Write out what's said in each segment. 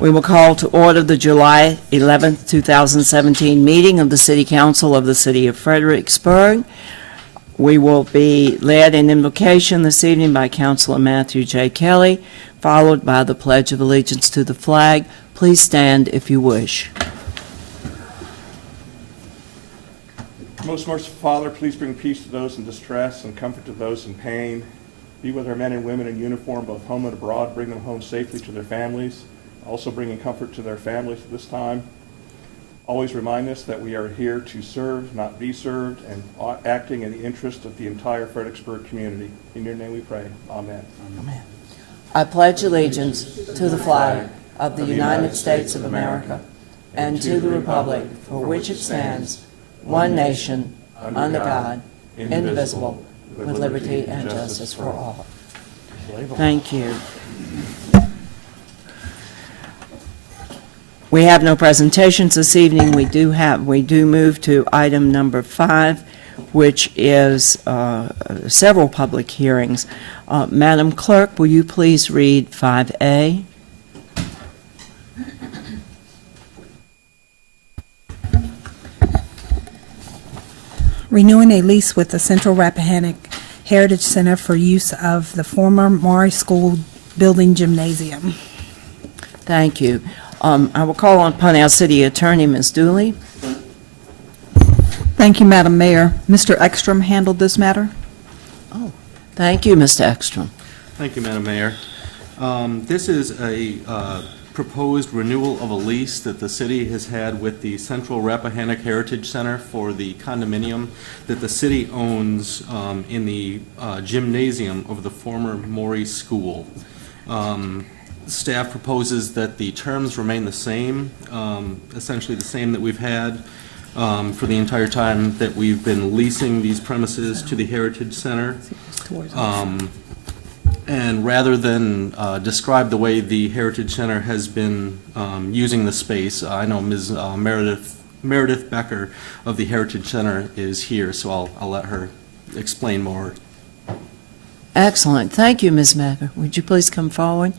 We will call to order the July 11th, 2017 meeting of the City Council of the City of Fredericksburg. We will be led in invocation this evening by Councilor Matthew J. Kelly, followed by the Pledge of Allegiance to the flag. Please stand if you wish. Most merciful Father, please bring peace to those in distress and comfort to those in pain. Be with our men and women in uniform, both home and abroad. Bring them home safely to their families. Also bringing comfort to their families at this time. Always remind us that we are here to serve, not be served, and acting in the interest of the entire Fredericksburg community. In your name we pray. Amen. Amen. I pledge allegiance to the flag of the United States of America and to the republic for which it stands, one nation, under God, indivisible, with liberty and justice for all. Thank you. We have no presentations this evening. We do move to item number 5, which is several public hearings. Madam Clerk, will you please read 5A? Renewing a lease with the Central Rappahannock Heritage Center for use of the former Maury School building gymnasium. Thank you. I will call upon our city attorney, Ms. Dooley. Thank you, Madam Mayor. Mr. Ekstrom handled this matter. Oh, thank you, Mr. Ekstrom. Thank you, Madam Mayor. This is a proposed renewal of a lease that the city has had with the Central Rappahannock Heritage Center for the condominium that the city owns in the gymnasium of the former Maury School. Staff proposes that the terms remain the same, essentially the same that we've had for the entire time that we've been leasing these premises to the Heritage Center. And rather than describe the way the Heritage Center has been using the space, I know Ms. Meredith Becker of the Heritage Center is here, so I'll let her explain more. Excellent. Thank you, Ms. Becker. Would you please come forward?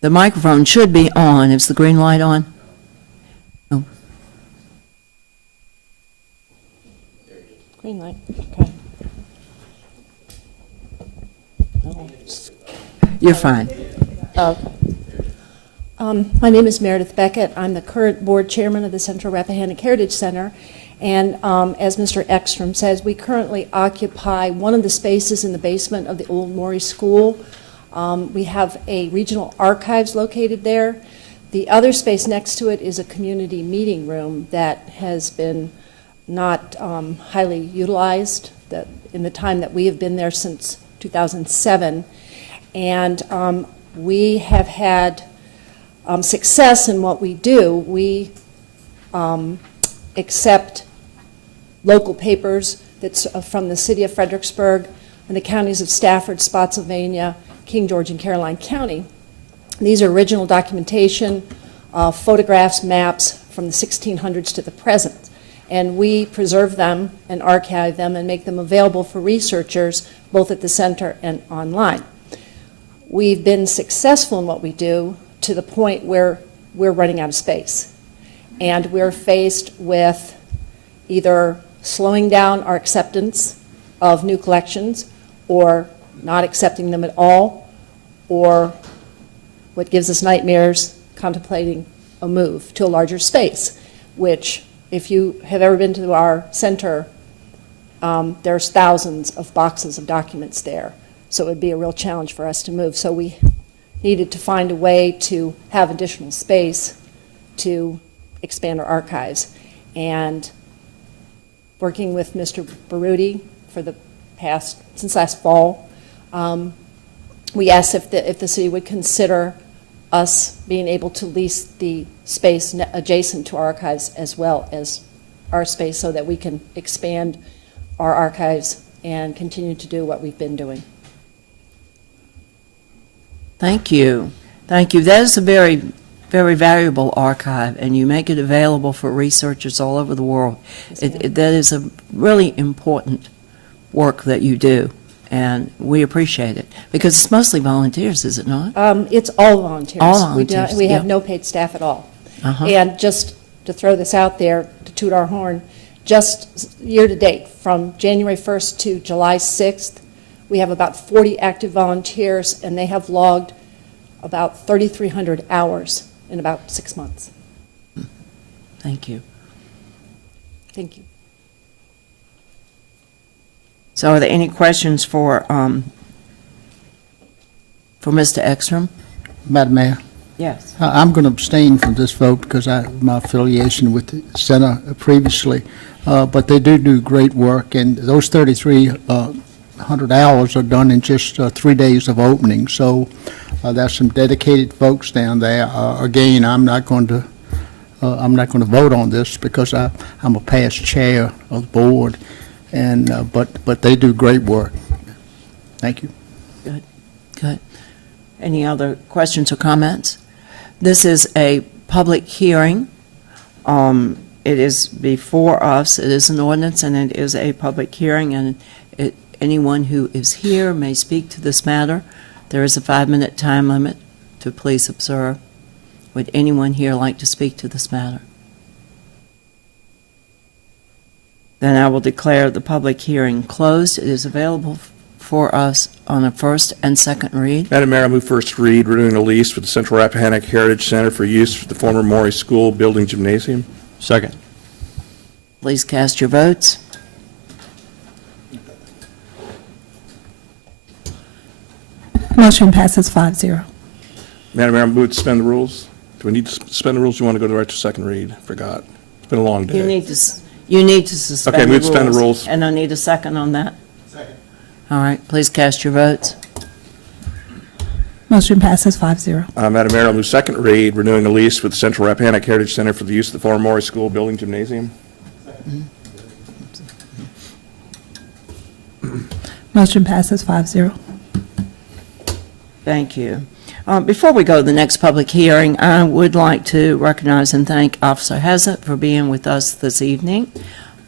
The microphone should be on. Is the green light on? Oh. Green light. Okay. You're fine. Okay. My name is Meredith Beckett. I'm the current board chairman of the Central Rappahannock Heritage Center. And as Mr. Ekstrom says, we currently occupy one of the spaces in the basement of the old Maury School. We have a regional archives located there. The other space next to it is a community meeting room that has been not highly utilized in the time that we have been there since 2007. And we have had success in what we do. We accept local papers that's from the city of Fredericksburg and the counties of Stafford, Spotsylvania, King George, and Caroline County. These are original documentation, photographs, maps from the 1600s to the present. And we preserve them and archive them and make them available for researchers both at the center and online. We've been successful in what we do to the point where we're running out of space. And we're faced with either slowing down our acceptance of new collections or not accepting them at all, or what gives us nightmares, contemplating a move to a larger space, which if you have ever been to our center, there's thousands of boxes of documents there. So it would be a real challenge for us to move. So we needed to find a way to have additional space to expand our archives. And working with Mr. Baruti for the past, since last fall, we asked if the city would consider us being able to lease the space adjacent to our archives as well as our space so that we can expand our archives and continue to do what we've been doing. Thank you. Thank you. That is a very, very valuable archive, and you make it available for researchers all over the world. Yes, That is a really important work that you do, and we appreciate it, because it's mostly volunteers, is it not? It's all volunteers. All volunteers, We have yeah. no paid staff at all. Uh-huh. And just to throw this out there, to toot our horn, just year-to-date, from January 1st to July 6th, we have about 40 active volunteers, and they have logged about 3,300 hours in about 6 months. Thank you. Thank you. So are there any questions for Mr. Ekstrom? Madam Mayor, Yes. I'm going to abstain from this vote because of my affiliation with the center previously, but they do great work, and those 3,300 hours are done in just 3 days of opening, so there's some dedicated folks down there. Again, I'm not going to vote on this because I'm a past chair of the board, and but they do great work. Thank you. Good. Any other questions or comments? This is a public hearing. It is before us. It is an ordinance, and it is a public hearing, and anyone who is here may speak to this matter. There is a 5-minute time limit to please observe. Would anyone here like to speak to this matter? Then I will declare the public hearing closed. It is available for us on a first and second read. Madam Mayor, I move first read, renewing a lease with the Central Rappahannock Heritage Center for use for the former Maury School Building Gymnasium. Second. Please cast your votes. Motion passes 5-0. Madam Mayor, I move to suspend the rules. Do we need to suspend the rules? Do you want to go right to second read? Forgot. It's been a long day. You need to suspend Okay, the move to suspend the rules. And I need a second on that. Second. All right, please cast your votes. Motion passes 5-0. Madam Mayor, I'll move second read, renewing a lease with the Central Rappahannock Heritage Center for the use of the former Maury School Building Gymnasium. Motion passes 5-0. Thank you. Before we go to the next public hearing, I would like to recognize and thank Officer Hassett for being with us this evening,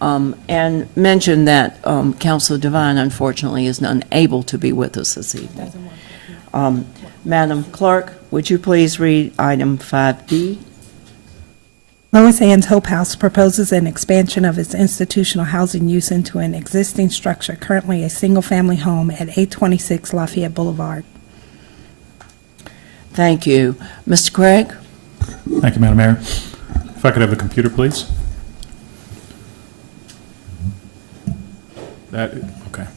and mention that Councilor Devine unfortunately is unable to be with us this evening. Madam Clerk, would you please read item 5D? Lois Ann's Hope House proposes an expansion of its institutional housing use into an existing structure, currently a single-family home at 826 Lafayette Boulevard. Thank you. Mr. Craig? Thank you, Madam Mayor. If I could have the computer, please. That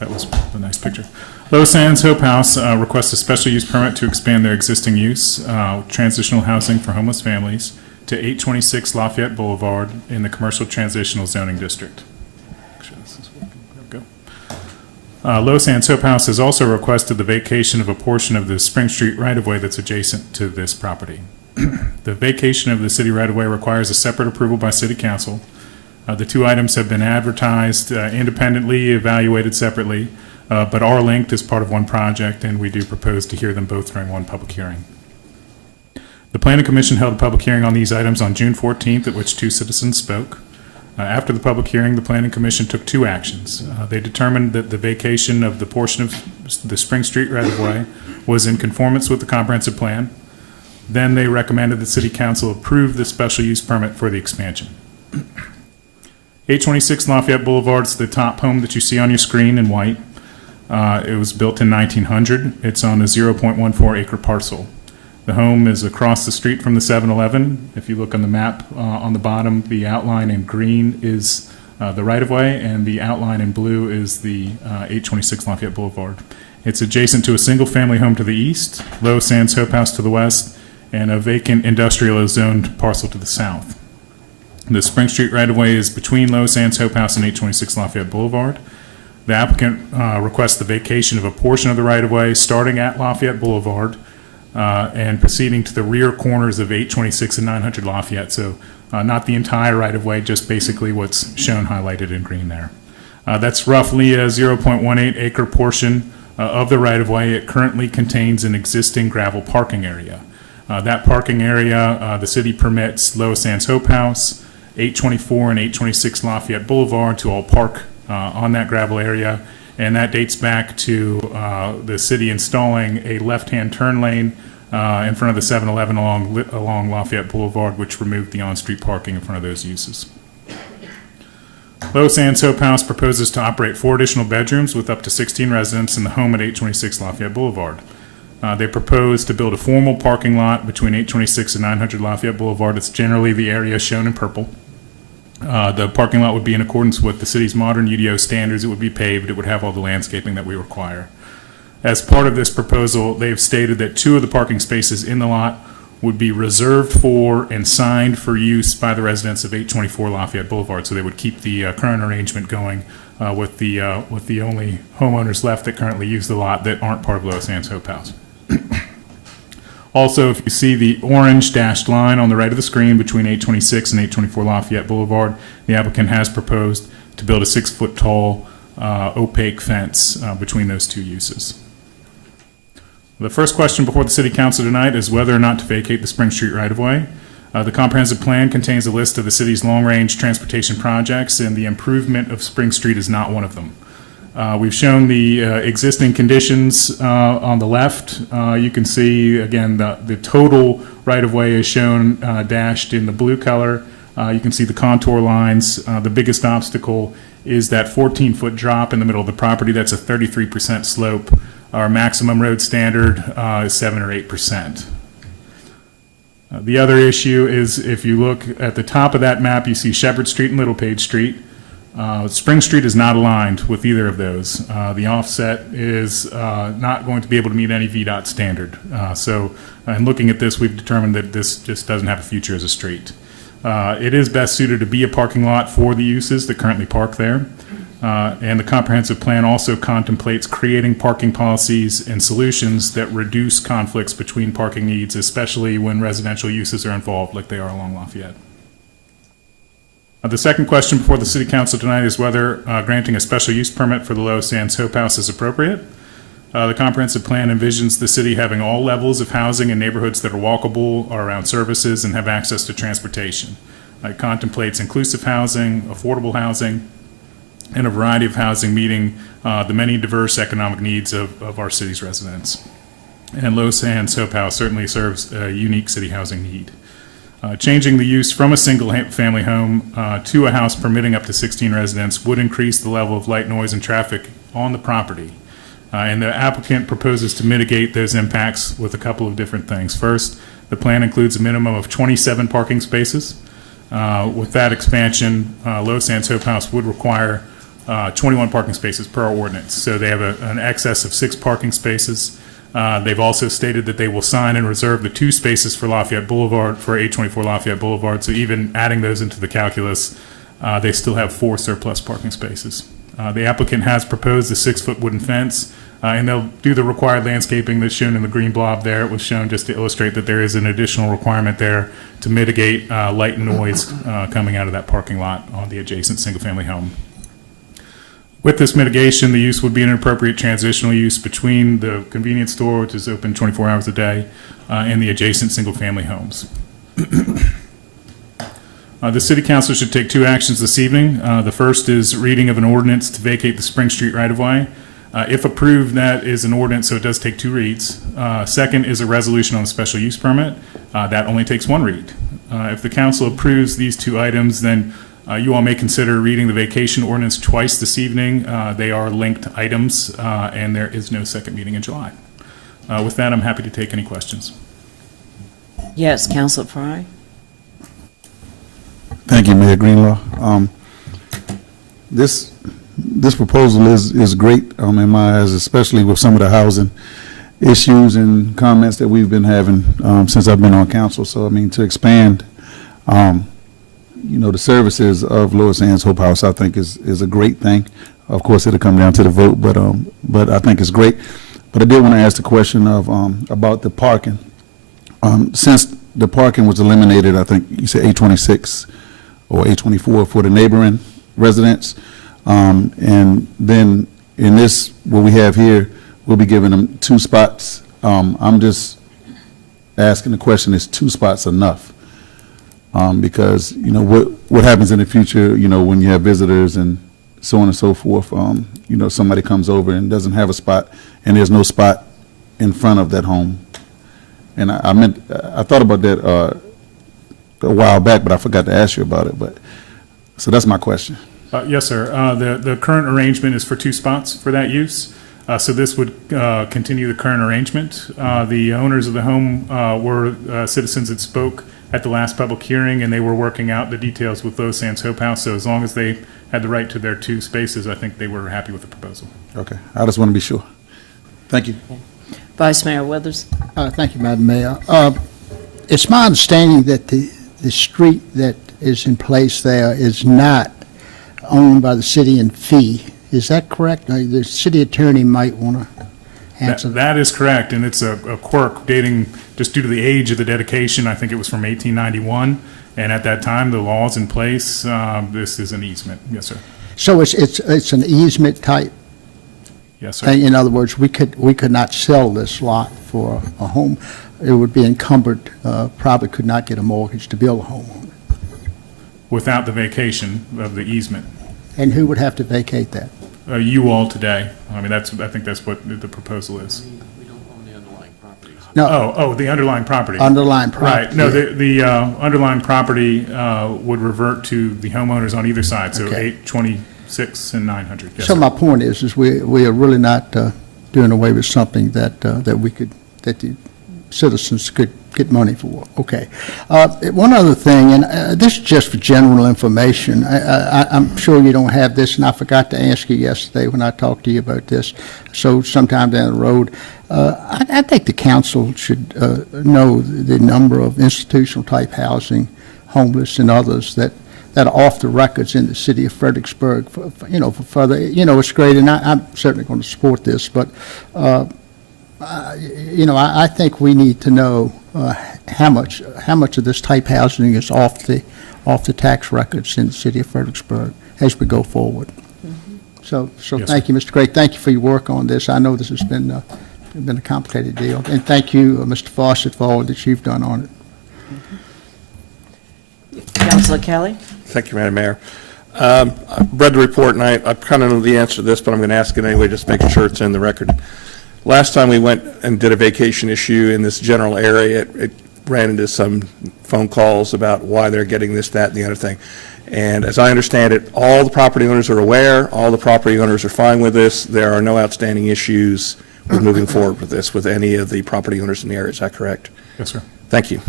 was a nice picture. Lois Ann's Hope House requests a special use permit to expand their existing use, transitional housing for homeless families, to 826 Lafayette Boulevard in the Commercial Transitional Zoning District. Actually, this is working. There we go. Lois Ann's Hope House has also requested the vacation of a portion of the Spring Street right-of-way that's adjacent to this property. The vacation of the city right-of-way requires a separate approval by City Council. The two items have been advertised independently, evaluated separately, but are linked as part of one project, and we do propose to hear them both during one public hearing. The Planning Commission held a public hearing on these items on June 14th, at which two citizens spoke. After the public hearing, the Planning Commission took two actions. They determined that the vacation of the portion of the Spring Street right-of-way was in conformance with the comprehensive plan. Then they recommended that City Council approve the special use permit for the expansion. 826 Lafayette Boulevard is the top home that you see on your screen in white. It was built in 1900. It's on a 0.14 acre parcel. The home is across the street from the 7-Eleven. If you look on the map on the bottom, the outline in green is the right-of-way, and the outline in blue is the 826 Lafayette Boulevard. It's adjacent to a single-family home to the east, Lois Ann's Hope House to the west, and a vacant industrial zoned parcel to the south. The Spring Street right-of-way is between Lois Ann's Hope House and 826 Lafayette Boulevard. The applicant requests the vacation of a portion of the right-of-way starting at Lafayette Boulevard and proceeding to the rear corners of 826 and 900 Lafayette. So not the entire right-of-way, just basically what's shown highlighted in green there. That's roughly a 0.18 acre portion of the right-of-way. It currently contains an existing gravel parking area. That parking area, the city permits Lois Ann's Hope House, 824 and 826 Lafayette Boulevard to all park on that gravel area, and that dates back to the city installing a left-hand turn lane in front of the 7-Eleven along Lafayette Boulevard, which removed the on-street parking in front of those uses. Low Sands Hope House proposes to operate 4 additional bedrooms with up to 16 residents in the home at 826 Lafayette Boulevard. They propose to build a formal parking lot between 826 and 900 Lafayette Boulevard. It's generally the area shown in purple. The parking lot would be in accordance with the city's modern UDO standards. It would be paved. It would have all the landscaping that we require. As part of this proposal, they've stated that 2 of the parking spaces in the lot would be reserved for and signed for use by the residents of 824 Lafayette Boulevard. So they would keep the current arrangement going with the only homeowners left that currently use the lot that aren't part of Low Sands Hope House. Also, if you see the orange dashed line on the right of the screen between 826 and 824 Lafayette Boulevard, the applicant has proposed to build a 6-foot tall opaque fence between those 2 uses. The first question before the City Council tonight is whether or not to vacate the Spring Street right-of-way. The comprehensive plan contains a list of the city's long-range transportation projects, and the improvement of Spring Street is not one of them. We've shown the existing conditions on the left. You can see, again, the total right-of-way is shown dashed in the blue color. You can see the contour lines. The biggest obstacle is that 14-foot drop in the middle of the property. That's a 33% slope. Our maximum road standard is 7 or 8%. The other issue is if you look at the top of that map, you see Shepherd Street and Little Page Street. Spring Street is not aligned with either of those. The offset is not going to be able to meet any VDOT standard. So in looking at this, we've determined that this just doesn't have a future as a street. It is best suited to be a parking lot for the uses that currently park there. And the comprehensive plan also contemplates creating parking policies and solutions that reduce conflicts between parking needs, especially when residential uses are involved, like they are along Lafayette. The second question before the City Council tonight is whether granting a special use permit for the Low Sands Hope House is appropriate. The comprehensive plan envisions the city having all levels of housing in neighborhoods that are walkable or around services and have access to transportation. It contemplates inclusive housing, affordable housing, and a variety of housing meeting the many diverse economic needs of our city's residents. And Low Sands Hope House certainly serves a unique city housing need. Changing the use from a single-family home to a house permitting up to 16 residents would increase the level of light, noise, and traffic on the property. And the applicant proposes to mitigate those impacts with a couple of different things. First, the plan includes a minimum of 27 parking spaces. With that expansion, Low Sands Hope House would require 21 parking spaces per our ordinance. So they have an excess of 6 parking spaces. They've also stated that they will sign and reserve the 2 spaces for Lafayette Boulevard, for 824 Lafayette Boulevard. So even adding those into the calculus, they still have 4 surplus parking spaces. The applicant has proposed a 6-foot wooden fence, and they'll do the required landscaping that's shown in the green blob there. It was shown just to illustrate that there is an additional requirement there to mitigate light and noise coming out of that parking lot on the adjacent single-family home. With this mitigation, the use would be an appropriate transitional use between the convenience store, which is open 24 hours a day, and the adjacent single-family homes. The City Council should take 2 actions this evening. The first is reading of an ordinance to vacate the Spring Street right-of-way. If approved, that is an ordinance, so it does take 2 reads. Second is a resolution on a special use permit. That only takes 1 read. If the council approves these 2 items, then you all may consider reading the vacation ordinance twice this evening. They are linked items, and there is no second meeting in July. With that, I'm happy to take any questions. Yes, Councilor Fry? Thank you, Mayor Greenlaw. This proposal is great in my eyes, especially with some of the housing issues and comments that we've been having since I've been on council. So, I mean, to expand, the services of Lower Sands Hope House, I think is a great thing. Of course, it'll come down to the vote, but I think it's great. But I did want to ask the question of about the parking. Since the parking was eliminated, I think you said 826 or 824 for the neighboring residents, and then in this, what we have here, we'll be giving them 2 spots. I'm just asking the question: is 2 spots enough? Because what happens in the future, when you have visitors and so on and so forth. Somebody comes over and doesn't have a spot, and there's no spot in front of that home. And I thought about that a while back, but I forgot to ask you about it. So that's my question. Yes, sir. The current arrangement is for 2 spots for that use. So this would continue the current arrangement. The owners of the home were citizens that spoke at the last public hearing, and they were working out the details with Lois Sands Hope House. So as long as they had the right to their 2 spaces, I think they were happy with the proposal. Okay, I just want to be sure. Thank you. Vice Mayor Withers. Thank you, Madam Mayor. It's my understanding that the street that is in place there is not owned by the city in fee. Is that correct? The city attorney might want to answer that. That is correct, and it's a quirk dating just due to the age of the dedication. I think it was from 1891, and at that time, the laws in place, this is an easement. Yes, sir. So it's an easement type Yes, sir. thing. In other words, we could not sell this lot for a home. It would be encumbered, probably could not get a mortgage to build a home on it. Without the vacation of the easement. And who would have to vacate that? You all today. I mean, I think that's what the proposal is. We don't own the underlying properties. No, The underlying property. underlying property. Right. No, the underlying property would revert to the homeowners on either side, so Okay. 826 and 900. Yes, So sir. my point is we are really not doing away with something that the citizens could get money for. Okay. One other thing, and this is just for general information. I'm sure you don't have this, and I forgot to ask you yesterday when I talked to you about this. So sometime down the road, I think the council should know the number of institutional type housing, homeless and others that are off the records in the city of Fredericksburg for further. It's great, and I'm certainly going to support this, but I think we need to know how much of this type housing is off the tax records in the city of Fredericksburg as we go forward. So Yes, thank you, Mr. Craig. Thank you for your work on this. I know this has been a complicated deal, and thank you, Mr. Fawcett, for all that you've done on it. Councilor Kelly. Thank you, Madam Mayor. I read the report, and I kind of know the answer to this, but I'm going to ask it anyway, just making sure it's in the record. Last time we went and did a vacation issue in this general area, it ran into some phone calls about why they're getting this, that, and the other thing. And as I understand it, all the property owners are aware, all the property owners are fine with this. There are no outstanding issues with moving forward with this with any of the property owners in the area. Is that correct? Yes, sir. Thank you.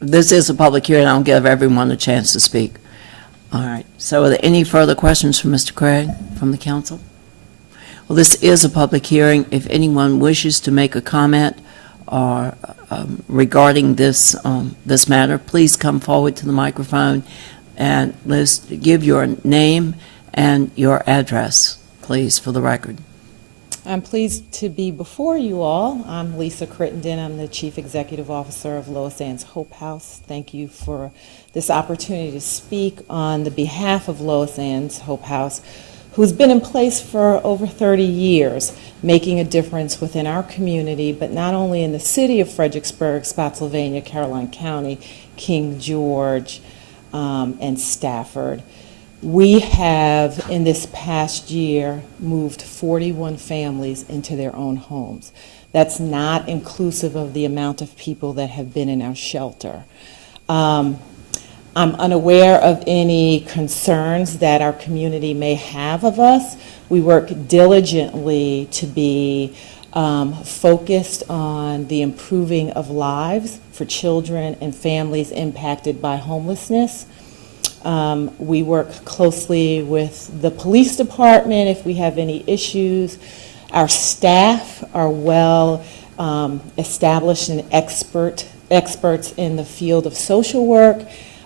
This is a public hearing. I'll give everyone a chance to speak. All right. So are there any further questions for Mr. Craig from the council? Well, this is a public hearing. If anyone wishes to make a comment or regarding this matter, please come forward to the microphone and give your name and your address, please, for the record. I'm pleased to be before you all. I'm Lisa Crittenden. I'm the Chief Executive Officer of Lois Sands Hope House. Thank you for this opportunity to speak on the behalf of Lois Sands Hope House, who's been in place for over 30 years, making a difference within our community, but not only in the city of Fredericksburg, Spotsylvania, Caroline County, King George, and Stafford. We have, in this past year, moved 41 families into their own homes. That's not inclusive of the amount of people that have been in our shelter. I'm unaware of any concerns that our community may have of us. We work diligently to be focused on the improving of lives for children and families impacted by homelessness. We work closely with the police department if we have any issues. Our staff are well established and experts in the field of social work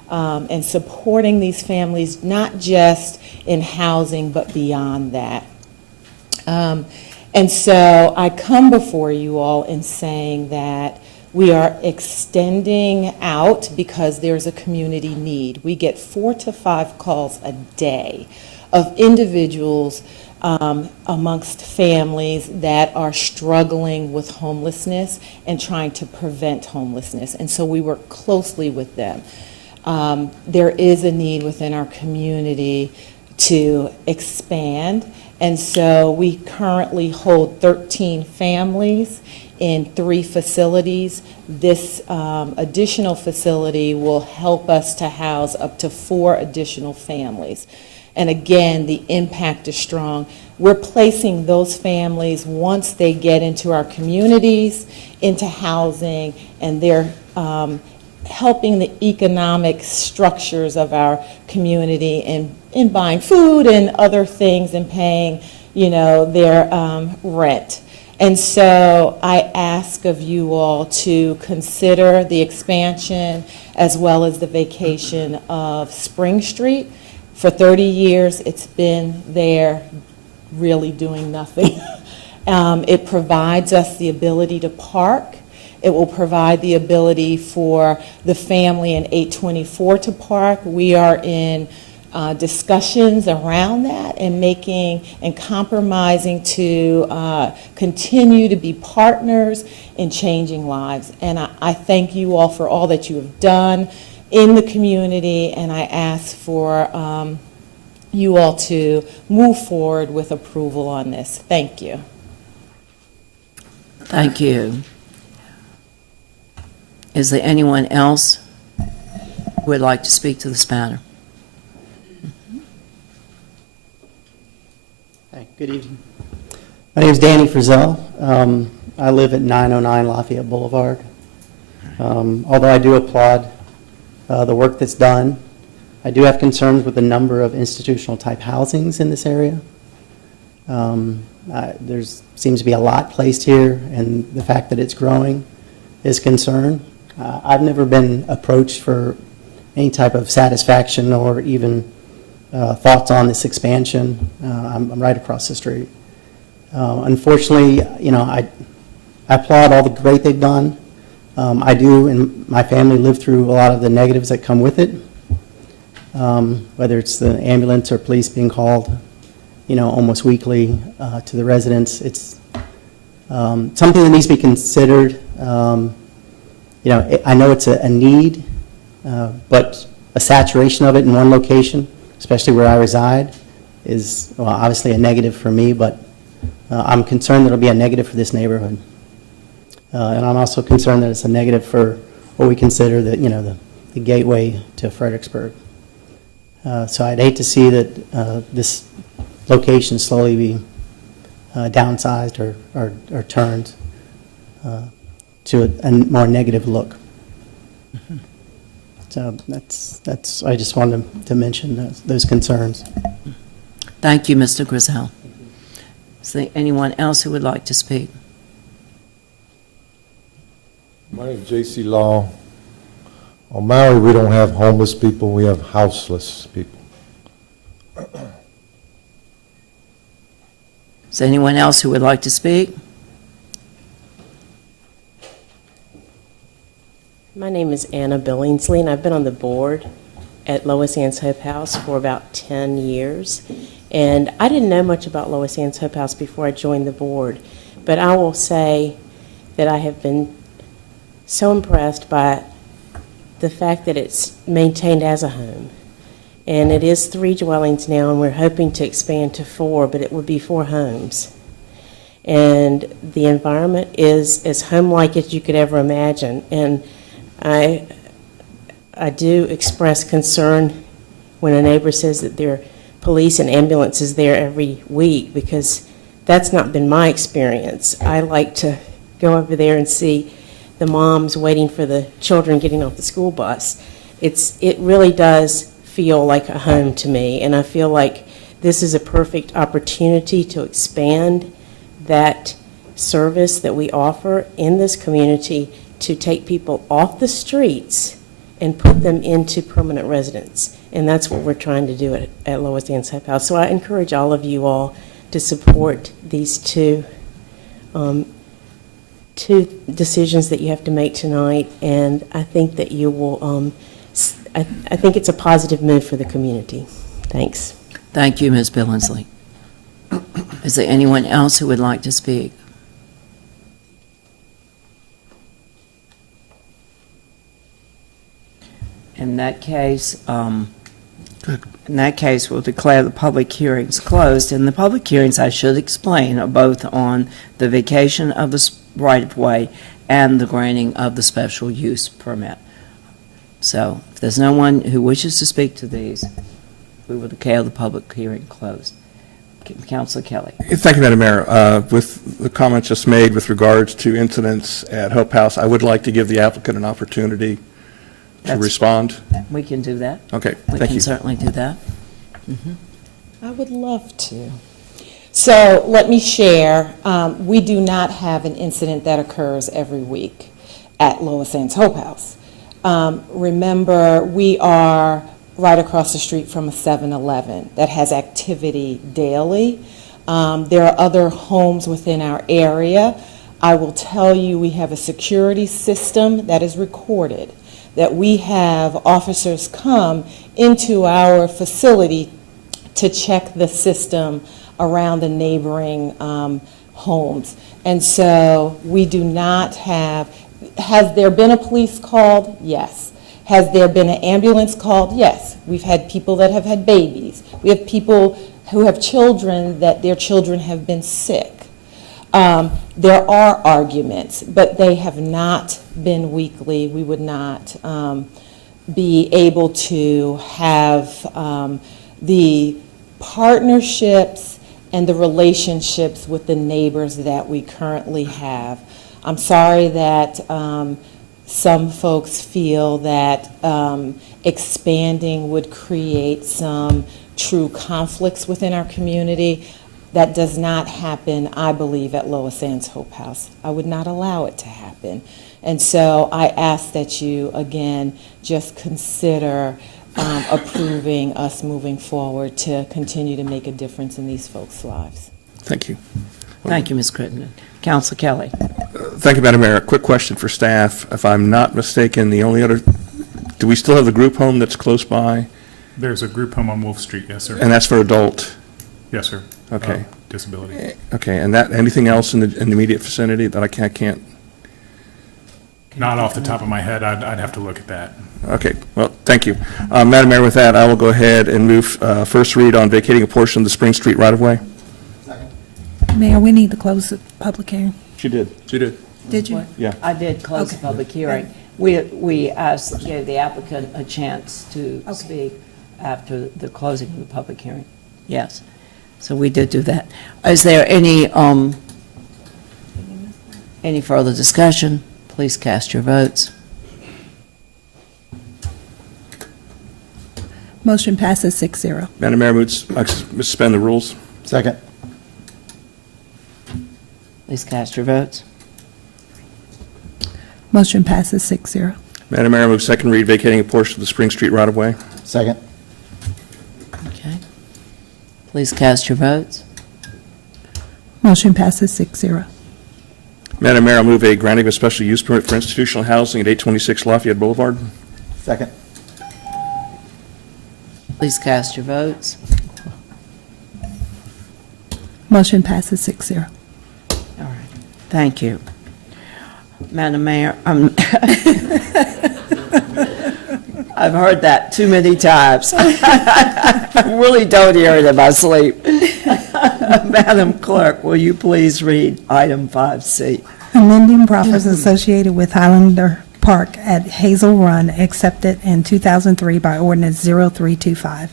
and supporting these families, not just in housing, but beyond that. And so I come before you all in saying that we are extending out because there's a community need. We get 4 to 5 calls a day of individuals amongst families that are struggling with homelessness and trying to prevent homelessness. And so we work closely with them. There is a need within our community to expand, and so we currently hold 13 families in 3 facilities. This additional facility will help us to house up to 4 additional families. And again, the impact is strong. We're placing those families, once they get into our communities, into housing, and they're helping the economic structures of our community in buying food and other things and paying, their rent. And so I ask of you all to consider the expansion as well as the vacation of Spring Street. For 30 years, it's been there really doing nothing. It provides us the ability to park. It will provide the ability for the family in 824 to park. We are in discussions around that and making and compromising to continue to be partners in changing lives. And I thank you all for all that you have done in the community, and I ask for you all to move forward with approval on this. Thank you. Thank you. Is there anyone else who would like to speak to this matter? Hi, good evening. My name is Danny Frizzell. I live at 909 Lafayette Boulevard. Although I do applaud the work that's done, I do have concerns with the number of institutional type housings in this area. There seems to be a lot placed here, and the fact that it's growing is concern. I've never been approached for any type of satisfaction or even thoughts on this expansion. I'm right across the street. Unfortunately, I applaud all the great they've done. I do, and my family lived through a lot of the negatives that come with it, whether it's the ambulance or police being called, almost weekly to the residents. It's something that needs to be considered. I know it's a need, but a saturation of it in one location, especially where I reside, is obviously a negative for me, but I'm concerned that it'll be a negative for this neighborhood. And I'm also concerned that it's a negative for what we consider the gateway to Fredericksburg. So I'd hate to see that this location slowly be downsized or turned to a more negative look. So that's I just wanted to mention those concerns. Thank you, Mr. Grisell. Is there anyone else who would like to speak? My name is J.C. Law. On Maui, we don't have homeless people, we have houseless people. Is there anyone else who would like to speak? My name is Anna Billingsley, and I've been on the board at Lois Ann's Hope House for about 10 years. And I didn't know much about Lois Ann's Hope House before I joined the board, but I will say that I have been so impressed by the fact that it's maintained as a home. And it is 3 dwellings now, and we're hoping to expand to 4, but it would be 4 homes. And the environment is as home-like as you could ever imagine. And I do express concern when a neighbor says that there are police and ambulances there every week, because that's not been my experience. I like to go over there and see the moms waiting for the children getting off the school bus. It really does feel like a home to me, and I feel like this is a perfect opportunity to expand that service that we offer in this community, to take people off the streets and put them into permanent residence. And that's what we're trying to do at Lois Ann's Hope House. So I encourage all of you all to support these two decisions that you have to make tonight, and I think that you will, I think it's a positive move for the community. Thanks. Thank you, Ms. Billingsley. Is there anyone else who would like to speak? In that case, we'll declare the public hearings closed. And the public hearings, I should explain, are both on the vacation of the right-of-way and the granting of the special use permit. So if there's no one who wishes to speak to these, we will declare the public hearing closed. Councilor Kelly. Thank you, Madam Mayor. With the comments just made with regards to incidents at Hope House, I would like to give the applicant an opportunity to That's- respond. We can do that. Okay, We thank can you. certainly do that. I would love to. So let me share, we do not have an incident that occurs every week at Lois Sands Hope House. Remember, we are right across the street from a 7-Eleven that has activity daily. There are other homes within our area. I will tell you, we have a security system that is recorded, that we have officers come into our facility to check the system around the neighboring homes. And so we do not have, has there been a police called? Yes. Has there been an ambulance called? Yes. We've had people that have had babies. We have people who have children that their children have been sick. There are arguments, but they have not been weekly. We would not be able to have the partnerships and the relationships with the neighbors that we currently have. I'm sorry that some folks feel that expanding would create some true conflicts within our community. That does not happen, I believe, at Lois Sands Hope House. I would not allow it to happen. And so I ask that you, again, just consider approving us moving forward to continue to make a difference in these folks' lives. Thank you. Thank you, Ms. Crittenden. Councilor Kelly. Thank you, Madam Mayor. A quick question for staff. If I'm not mistaken, the only other, do we still have the group home that's close by? There's a group home on Wolf Street, yes, sir. And that's for adult? Yes, sir. Okay. Disability. Okay, and that, anything else in the immediate vicinity that I can't? Not off the top of my head, I'd have to look at that. Okay, well, thank you. Madam Mayor, with that, I will go ahead and move first read on vacating a portion of the Spring Street right-of-way. Mayor, we need to close the public hearing. She did. She did. Did you? Yeah. I did close the Okay. public hearing. We asked, gave the applicant a chance to speak after the closing of the public hearing. Yes. So we did do that. Is there any further discussion? Please cast your votes. Motion passes 6-0. Madam Mayor, moves suspend the rules. Second. Please cast your votes. Motion passes 6-0. Madam Mayor, move second read vacating a portion of the Spring Street right-of-way. Second. Okay. Please cast your votes. Motion passes 6-0. Madam Mayor, I'll move a granting of a special use permit for institutional housing at 826 Lafayette Boulevard. Second. Please cast your votes. Motion passes 6-0. All right. Thank you. Madam Mayor, I've heard that too many times. I really don't hear it in my sleep. Madam Clerk, will you please read item 5C? Amending proffers associated with Highlander Park at Hazel Run accepted in 2003 by ordinance 0325.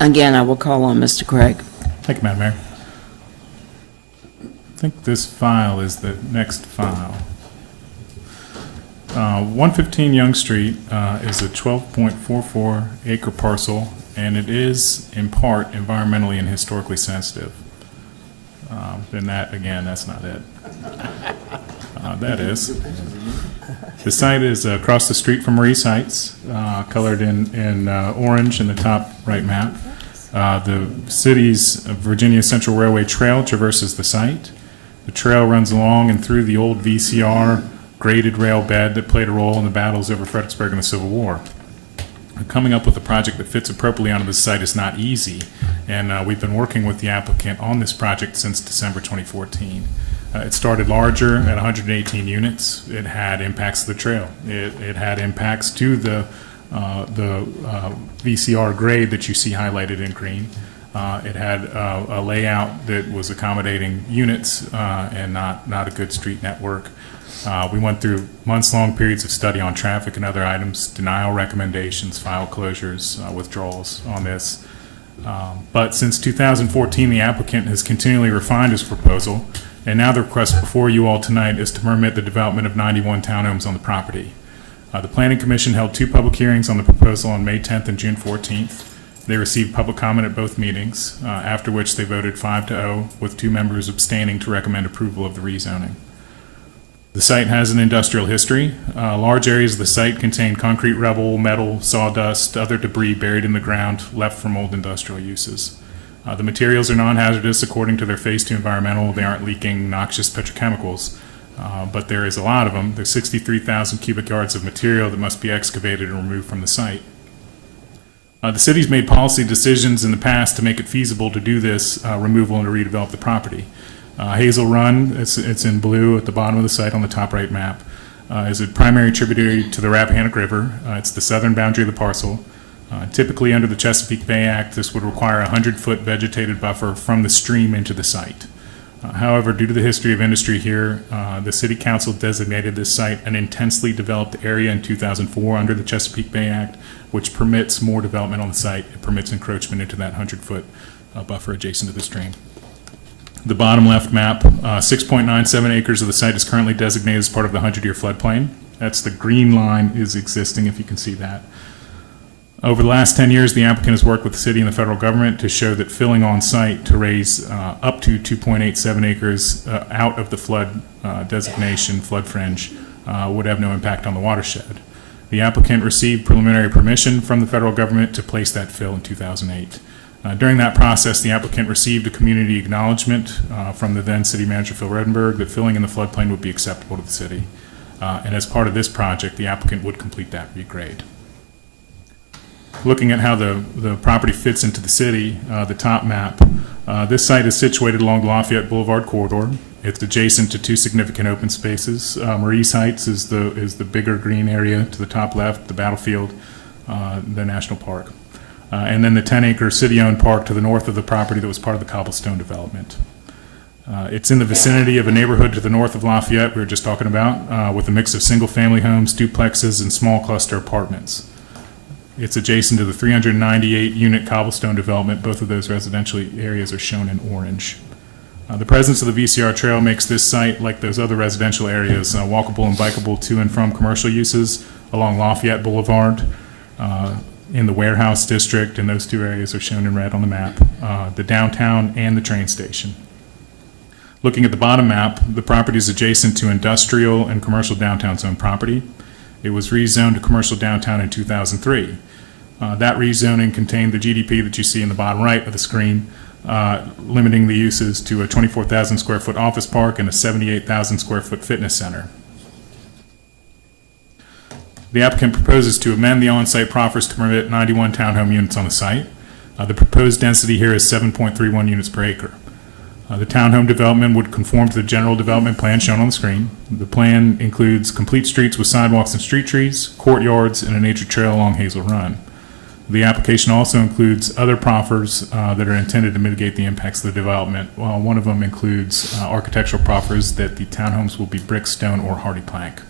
Again, I will call on Mr. Craig. Thank you, Madam Mayor. I think this file is the next file. 115 Young Street is a 12.44 acre parcel, and it is in part environmentally and historically sensitive. Then that, again, that's not it. That is. The site is across the street from Maurice Heights, colored in orange in the top right map. The city's Virginia Central Railway Trail traverses the site. The trail runs along and through the old VCR graded rail bed that played a role in the battles over Fredericksburg in the Civil War. Coming up with a project that fits appropriately onto the site is not easy, and we've been working with the applicant on this project since December 2014. It started larger at 118 units. It had impacts to the trail. It had impacts to the VCR grade that you see highlighted in green. It had a layout that was accommodating units and not a good street network. We went through months-long periods of study on traffic and other items, denial recommendations, file closures, withdrawals on this. But since 2014, the applicant has continually refined his proposal, and now the request before you all tonight is to permit the development of 91 townhomes on the property. The Planning Commission held 2 public hearings on the proposal on May 10th and June 14th. They received public comment at both meetings, after which they voted 5-0, with 2 members abstaining to recommend approval of the rezoning. The site has an industrial history. Large areas of the site contain concrete rubble, metal, sawdust, other debris buried in the ground left from old industrial uses. The materials are non-hazardous according to their Phase 2 environmental. They aren't leaking noxious petrochemicals, but there is a lot of them. There's 63,000 cubic yards of material that must be excavated and removed from the site. The city's made policy decisions in the past to make it feasible to do this removal and to redevelop the property. Hazel Run, it's in blue at the bottom of the site on the top right map, is a primary tributary to the Rappahannock River. It's the southern boundary of the parcel. Typically under the Chesapeake Bay Act, this would require a 100-foot vegetated buffer from the stream into the site. However, due to the history of industry here, the City Council designated this site an intensely developed area in 2004 under the Chesapeake Bay Act, which permits more development on the site. It permits encroachment into that 100-foot buffer adjacent to the stream. The bottom left map, 6.97 acres of the site is currently designated as part of the 100-year floodplain. That's the green line is existing, if you can see that. Over the last 10 years, the applicant has worked with the city and the federal government to show that filling on site to raise up to 2.87 acres out of the flood designation, flood fringe, would have no impact on the watershed. The applicant received preliminary permission from the federal government to place that fill in 2008. During that process, the applicant received a community acknowledgement from the then city manager, Phil Rodenberg, that filling in the floodplain would be acceptable to the city. And as part of this project, the applicant would complete that regrade. Looking at how the property fits into the city, the top map, this site is situated along the Lafayette Boulevard corridor. It's adjacent to 2 significant open spaces. Maurice Heights is the bigger green area to the top left, the battlefield, the national park. And then the 10-acre city-owned park to the north of the property that was part of the cobblestone development. It's in the vicinity of a neighborhood to the north of Lafayette we were just talking about, with a mix of single-family homes, duplexes, and small cluster apartments. It's adjacent to the 398-unit cobblestone development. Both of those residential areas are shown in orange. The presence of the VCR trail makes this site, like those other residential areas, walkable and bikeable to and from commercial uses along Lafayette Boulevard, in the warehouse district, and those 2 areas are shown in red on the map, the downtown and the train station. Looking at the bottom map, the property is adjacent to industrial and commercial downtown zone property. It was rezoned to commercial downtown in 2003. That rezoning contained the GDP that you see in the bottom right of the screen, limiting the uses to a 24,000 square foot office park and a 78,000 square foot fitness center. The applicant proposes to amend the on-site proffers to permit 91 townhome units on the site. The proposed density here is 7.31 units per acre. The townhome development would conform to the general development plan shown on the screen. The plan includes complete streets with sidewalks and street trees, courtyards, and a nature trail along Hazel Run. The application also includes other proffers that are intended to mitigate the impacts of the development. One of them includes architectural proffers that the townhomes will be brick, stone, or hardy plank.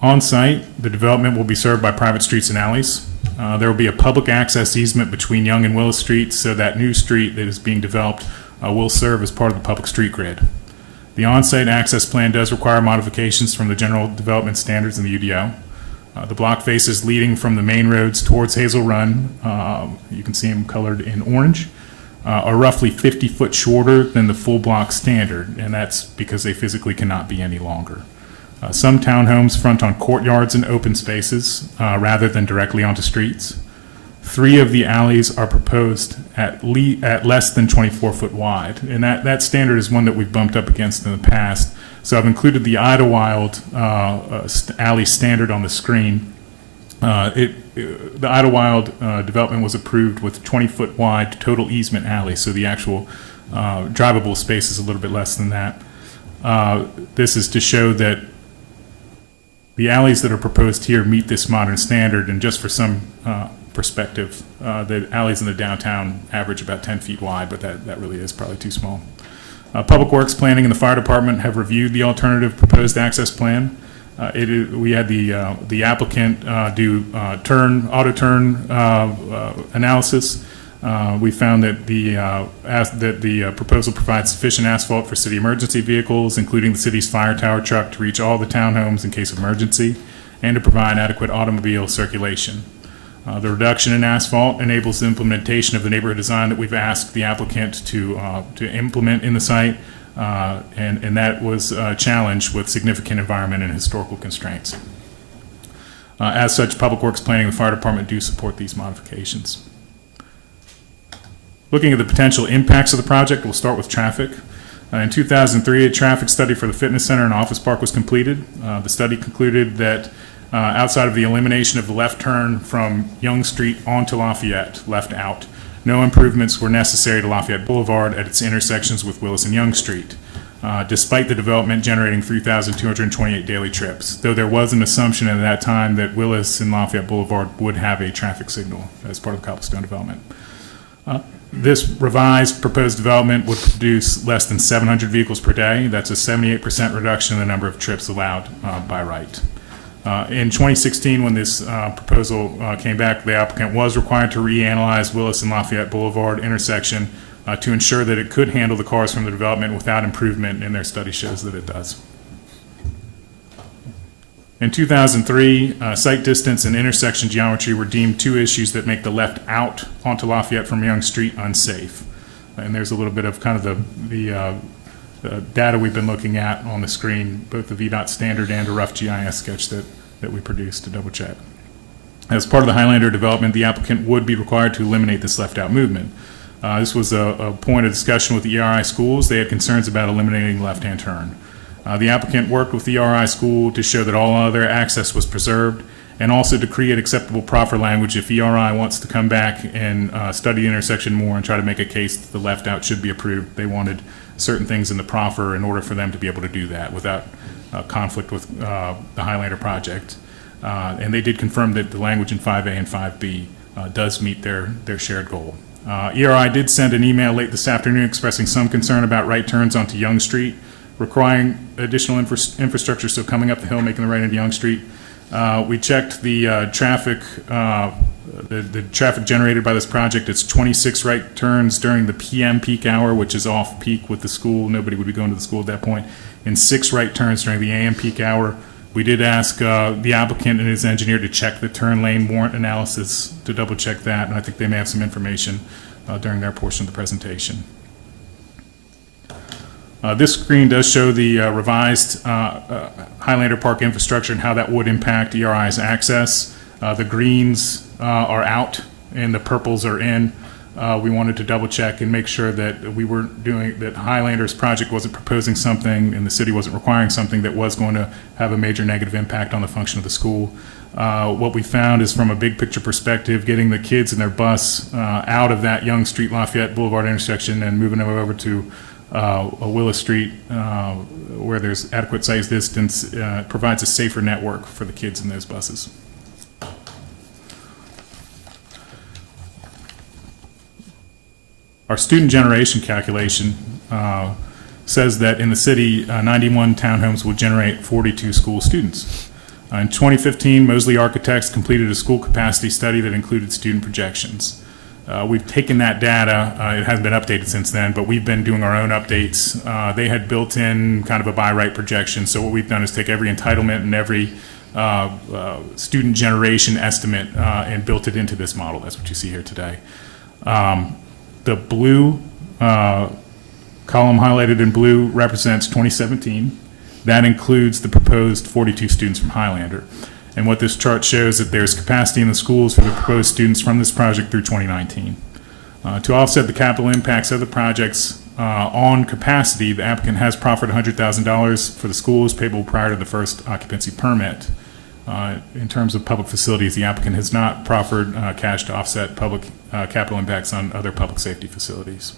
On site, the development will be served by private streets and alleys. There will be a public access easement between Young and Willis Streets, so that new street that is being developed will serve as part of the public street grid. The on-site access plan does require modifications from the general development standards in the UDO. The block faces leading from the main roads towards Hazel Run, you can see them colored in orange, are roughly 50 foot shorter than the full block standard, and that's because they physically cannot be any longer. Some townhomes front on courtyards and open spaces rather than directly onto streets. 3 of the alleys are proposed at less than 24 foot wide, and that standard is one that we've bumped up against in the past. So I've included the Idlewild alley standard on the screen. It the Idlewild development was approved with 20-foot wide total easement alley, so the actual drivable space is a little bit less than that. This is to show that the alleys that are proposed here meet this modern standard, and just for some perspective, the alleys in the downtown average about 10 feet wide, but that really is probably too small. Public Works Planning and the Fire Department have reviewed the alternative proposed access plan. We had the applicant do auto turn analysis. We found that the proposal provides sufficient asphalt for city emergency vehicles, including the city's fire tower truck, to reach all the townhomes in case of emergency, and to provide adequate automobile circulation. The reduction in asphalt enables the implementation of the neighborhood design that we've asked the applicant to implement in the site, and that was challenged with significant environment and historical constraints. As such, Public Works Planning and the Fire Department do support these modifications. Looking at the potential impacts of the project, we'll start with traffic. In 2003, a traffic study for the fitness center and office park was completed. The study concluded that outside of the elimination of the left turn from Young Street onto Lafayette, left out, no improvements were necessary to Lafayette Boulevard at its intersections with Willis and Young Street, despite the development generating 3,228 daily trips, though there was an assumption at that time that Willis and Lafayette Boulevard would have a traffic signal as part of the cobblestone development. This revised proposed development would produce less than 700 vehicles per day. That's a 78% reduction in the number of trips allowed by right. In 2016, when this proposal came back, the applicant was required to reanalyze Willis and Lafayette Boulevard intersection to ensure that it could handle the cars from the development without improvement, and their study shows that it does. In 2003, site distance and intersection geometry were deemed two issues that make the left out onto Lafayette from Young Street unsafe. And there's a little bit of kind of the data we've been looking at on the screen, both the VDOT standard and a rough GIS sketch that we produced to double check. As part of the Highlander development, the applicant would be required to eliminate this left out movement. This was a point of discussion with the ERI schools. They had concerns about eliminating left-hand turn. The applicant worked with the ERI school to show that all other access was preserved, and also to create acceptable proffer language if ERI wants to come back and study the intersection more and try to make a case that the left out should be approved. They wanted certain things in the proffer in order for them to be able to do that without conflict with the Highlander project. And they did confirm that the language in 5A and 5B does meet their shared goal. ERI did send an email late this afternoon expressing some concern about right turns onto Young Street, requiring additional infrastructure, so coming up the hill, making the right into Young Street. We checked the traffic, the traffic generated by this project. It's 26 right turns during the PM peak hour, which is off peak with the school. Nobody would be going to the school at that point. And 6 right turns during the AM peak hour. We did ask the applicant and his engineer to check the turn lane warrant analysis to double check that, and I think they may have some information during their portion of the presentation. This screen does show the revised Highlander Park infrastructure and how that would impact ERI's access. The greens are out and the purples are in. We wanted to double check and make sure that we weren't doing, that Highlander's project wasn't proposing something and the city wasn't requiring something that was going to have a major negative impact on the function of the school. What we found is, from a big picture perspective, getting the kids in their bus out of that Young Street Lafayette Boulevard intersection and moving them over to Willis Street, where there's adequate size distance, provides a safer network for the kids in those buses. Our student generation calculation says that in the city, 91 townhomes will generate 42 school students. In 2015, Mosley Architects completed a school capacity study that included student projections. We've taken that data, it hasn't been updated since then, but we've been doing our own updates. They had built in kind of a by right projection, so what we've done is take every entitlement and every student generation estimate and built it into this model. That's what you see here today. The blue column highlighted in blue represents 2017. That includes the proposed 42 students from Highlander. And what this chart shows is that there's capacity in the schools for the proposed students from this project through 2019. To offset the capital impacts of the projects on capacity, the applicant has proffered $100,000 for the schools payable prior to the first occupancy permit. In terms of public facilities, the applicant has not proffered cash to offset public capital impacts on other public safety facilities.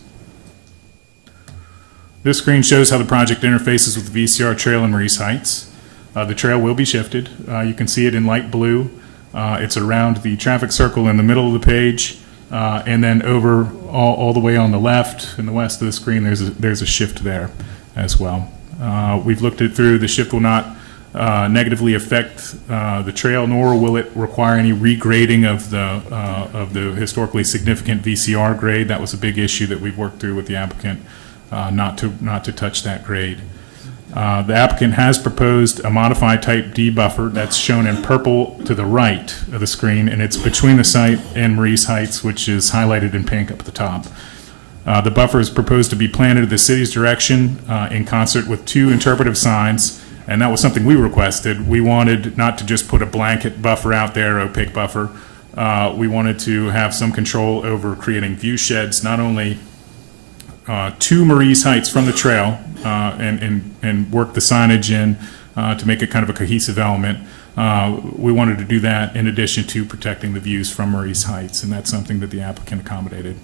This screen shows how the project interfaces with the VCR trail in Maurice Heights. The trail will be shifted. You can see it in light blue. It's around the traffic circle in the middle of the page, and then over all the way on the left and the west of the screen, there's a shift there as well. We've looked it through. The shift will not negatively affect the trail, nor will it require any regrading of the historically significant VCR grade. That was a big issue that we've worked through with the applicant, not to touch that grade. The applicant has proposed a modified type D buffer that's shown in purple to the right of the screen, and it's between the site and Maurice Heights, which is highlighted in pink up at the top. The buffer is proposed to be planted in the city's direction in concert with 2 interpretive signs, and that was something we requested. We wanted not to just put a blanket buffer out there, opaque buffer. We wanted to have some control over creating view sheds, not only to Maurice Heights from the trail, and work the signage in to make it kind of a cohesive element. We wanted to do that in addition to protecting the views from Maurice Heights, and that's something that the applicant accommodated.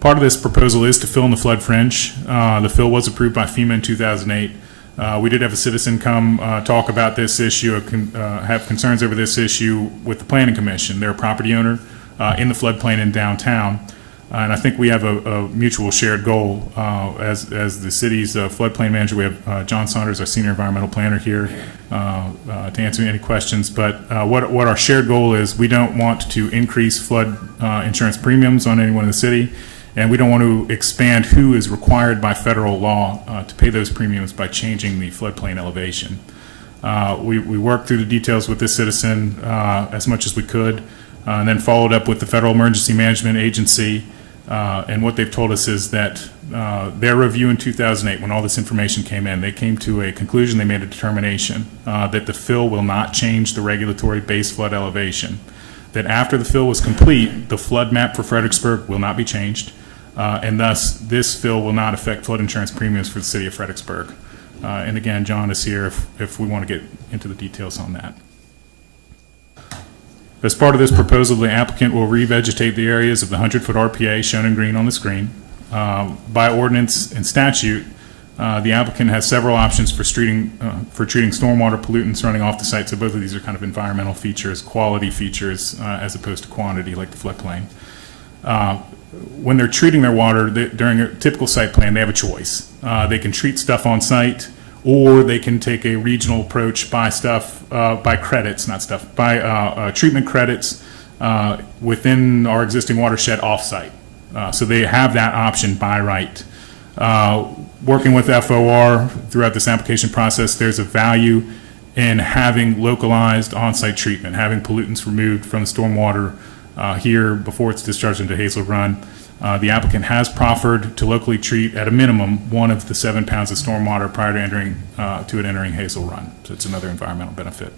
Part of this proposal is to fill in the flood fringe. The fill was approved by FEMA in 2008. We did have a citizen come talk about this issue, have concerns over this issue with the Planning Commission. They're a property owner in the floodplain in downtown. And I think we have a mutual shared goal. As the city's floodplain manager, we have John Saunders, our senior environmental planner, here to answer any questions. But what our shared goal is, we don't want to increase flood insurance premiums on anyone in the city, and we don't want to expand who is required by federal law to pay those premiums by changing the floodplain elevation. We worked through the details with this citizen as much as we could, and then followed up with the Federal Emergency Management Agency. And what they've told us is that their review in 2008, when all this information came in, they came to a conclusion, they made a determination that the fill will not change the regulatory base flood elevation. That after the fill was complete, the flood map for Fredericksburg will not be changed, and thus this fill will not affect flood insurance premiums for the city of Fredericksburg. And again, John is here if we want to get into the details on that. As part of this proposal, the applicant will revegetate the areas of the 100-foot RPA shown in green on the screen. By ordinance and statute, the applicant has several options for treating stormwater pollutants running off the site. So both of these are kind of environmental features, quality features, as opposed to quantity like the floodplain. When they're treating their water, during a typical site plan, they have a choice. They can treat stuff on site, or they can take a regional approach, buy credits, not stuff, buy treatment credits within our existing watershed off-site. So they have that option by right. Working with FOR throughout this application process, there's a value in having localized on-site treatment, having pollutants removed from the stormwater here before it's discharged into Hazel Run. The applicant has proffered to locally treat at a minimum 1 of the 7 pounds of stormwater prior to entering Hazel Run. So it's another environmental benefit.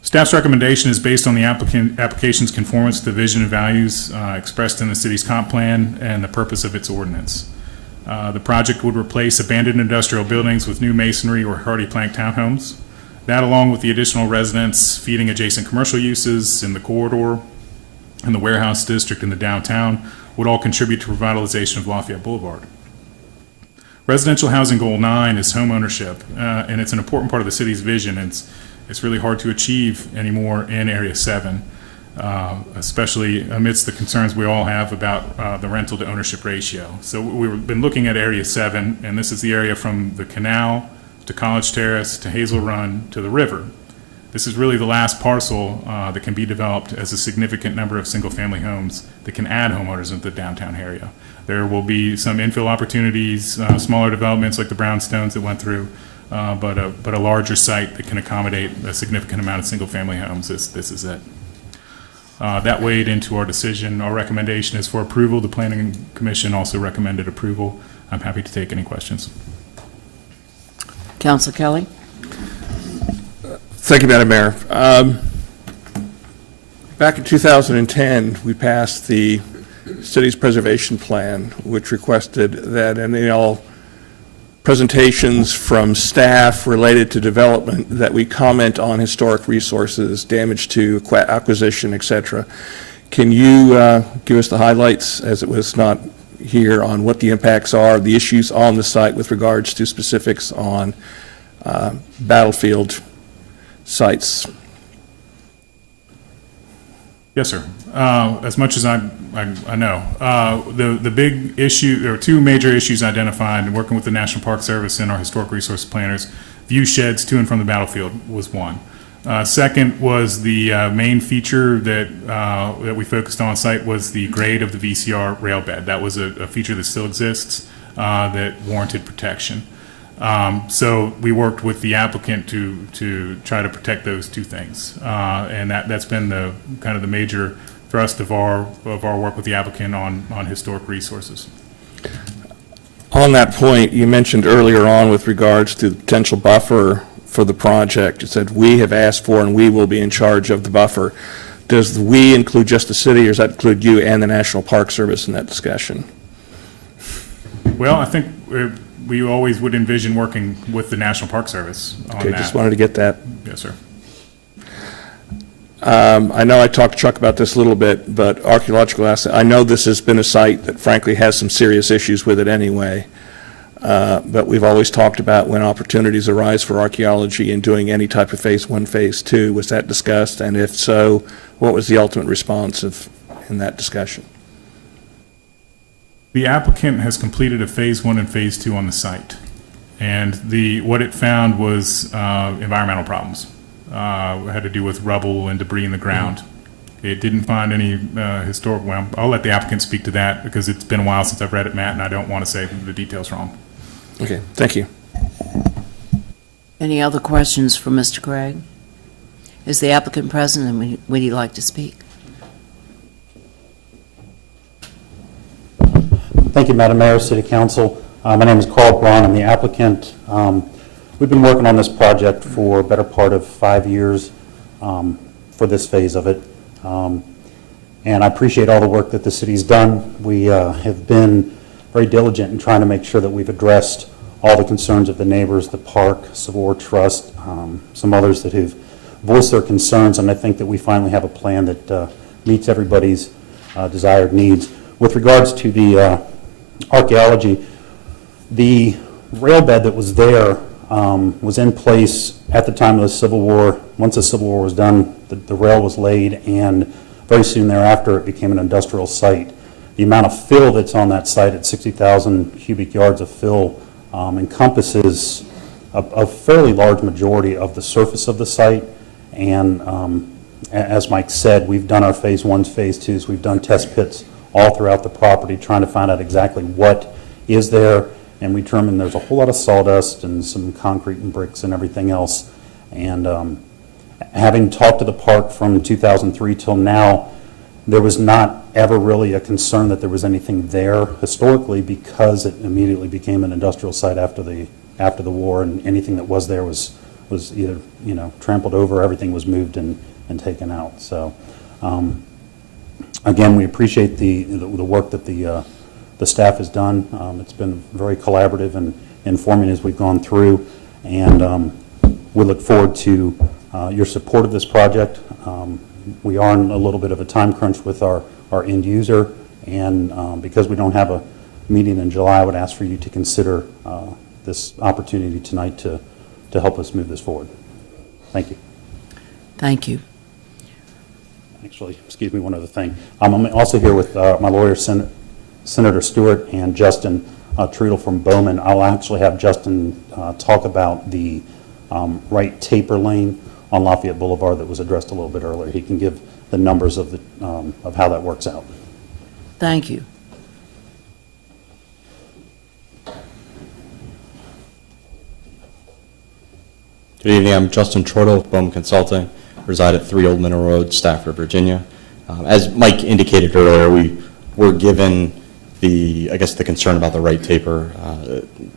Staff's recommendation is based on the application's conformance to the vision and values expressed in the city's comp plan and the purpose of its ordinance. The project would replace abandoned industrial buildings with new masonry or hardy plank townhomes. That, along with the additional residents feeding adjacent commercial uses in the corridor and the warehouse district in the downtown, would all contribute to revitalization of Lafayette Boulevard. Residential housing goal 9 is home ownership, and it's an important part of the city's vision. It's really hard to achieve anymore in Area 7, especially amidst the concerns we all have about the rental to ownership ratio. So we've been looking at Area 7, and this is the area from the canal to College Terrace to Hazel Run to the river. This is really the last parcel that can be developed as a significant number of single-family homes that can add homeowners into the downtown area. There will be some infill opportunities, smaller developments like the brownstones that went through, but a larger site that can accommodate a significant amount of single-family homes. This is it. That weighed into our decision. Our recommendation is for approval. The Planning Commission also recommended approval. I'm happy to take any questions. Council Kelly? Thank you, Madam Mayor. Back in 2010, we passed the city's preservation plan, which requested that any all presentations from staff related to development that we comment on historic resources, damage to acquisition, et cetera. Can you give us the highlights, as it was not here, on what the impacts are, the issues on the site with regards to specifics on battlefield sites? Yes, sir. As much as I know, the big issue, there were two major issues identified in working with the National Park Service and our historic resource planners. View sheds to and from the battlefield was one. Second was the main feature that we focused on site was the grade of the VCR rail bed. That was a feature that still exists that warranted protection. So we worked with the applicant to try to protect those two things, and that's been the kind of the major thrust of our work with the applicant on historic resources. On that point, you mentioned earlier on with regards to the potential buffer for the project. You said we have asked for and we will be in charge of the buffer. Does the we include just the city, or does that include you and the National Park Service in that discussion? Well, I think we always would envision working with the National Park Service on that. Okay, just wanted to get that. Yes, sir. I know I talked to Chuck about this a little bit, but archaeological asset, I know this has been a site that frankly has some serious issues with it anyway. But we've always talked about when opportunities arise for archaeology and doing any type of phase 1, phase 2. Was that discussed? And if so, what was the ultimate response in that discussion? The applicant has completed a phase 1 and phase 2 on the site. And what it found was environmental problems. It had to do with rubble and debris in the ground. It didn't find any historic, well, I'll let the applicant speak to that because it's been a while since I've read it, Matt, and I don't want to say the details wrong. Okay, thank you. Any other questions for Mr. Craig? Is the applicant present, and would he like to speak? Thank you, Madam Mayor, City Council. My name is Carl Braun. I'm the applicant. We've been working on this project for a better part of 5 years for this phase of it. And I appreciate all the work that the city's done. We have been very diligent in trying to make sure that we've addressed all the concerns of the neighbors, the park, Civil War Trust, some others that have voiced their concerns, and I think that we finally have a plan that meets everybody's desired needs. With regards to the archaeology, the rail bed that was there was in place at the time of the Civil War. Once the Civil War was done, the rail was laid, and very soon thereafter it became an industrial site. The amount of fill that's on that site at 60,000 cubic yards of fill encompasses a fairly large majority of the surface of the site. And as Mike said, we've done our phase 1s, phase 2s, we've done test pits all throughout the property trying to find out exactly what is there, and we determined there's a whole lot of sawdust and some concrete and bricks and everything else. And having talked to the park from 2003 till now, there was not ever really a concern that there was anything there historically, because it immediately became an industrial site after the war, and anything that was there was either trampled over, everything was moved and taken out. So again, we appreciate the work that the staff has done. It's been very collaborative and informing as we've gone through, and we look forward to your support of this project. We are in a little bit of a time crunch with our end user, and because we don't have a meeting in July, I would ask for you to consider this opportunity tonight to help us move this forward. Thank you. Thank you. Actually, excuse me, one other thing. I'm also here with my lawyer, Senator Stewart, and Justin Treadle from Bowman. I'll actually have Justin talk about the right taper lane on Lafayette Boulevard that was addressed a little bit earlier. He can give the numbers of how that works out. Thank you. Good evening. I'm Justin Treadle, Bowman Consulting. Reside at 3 Old Mineral Road, Stafford, Virginia. As Mike indicated earlier, we were given the concern about the right taper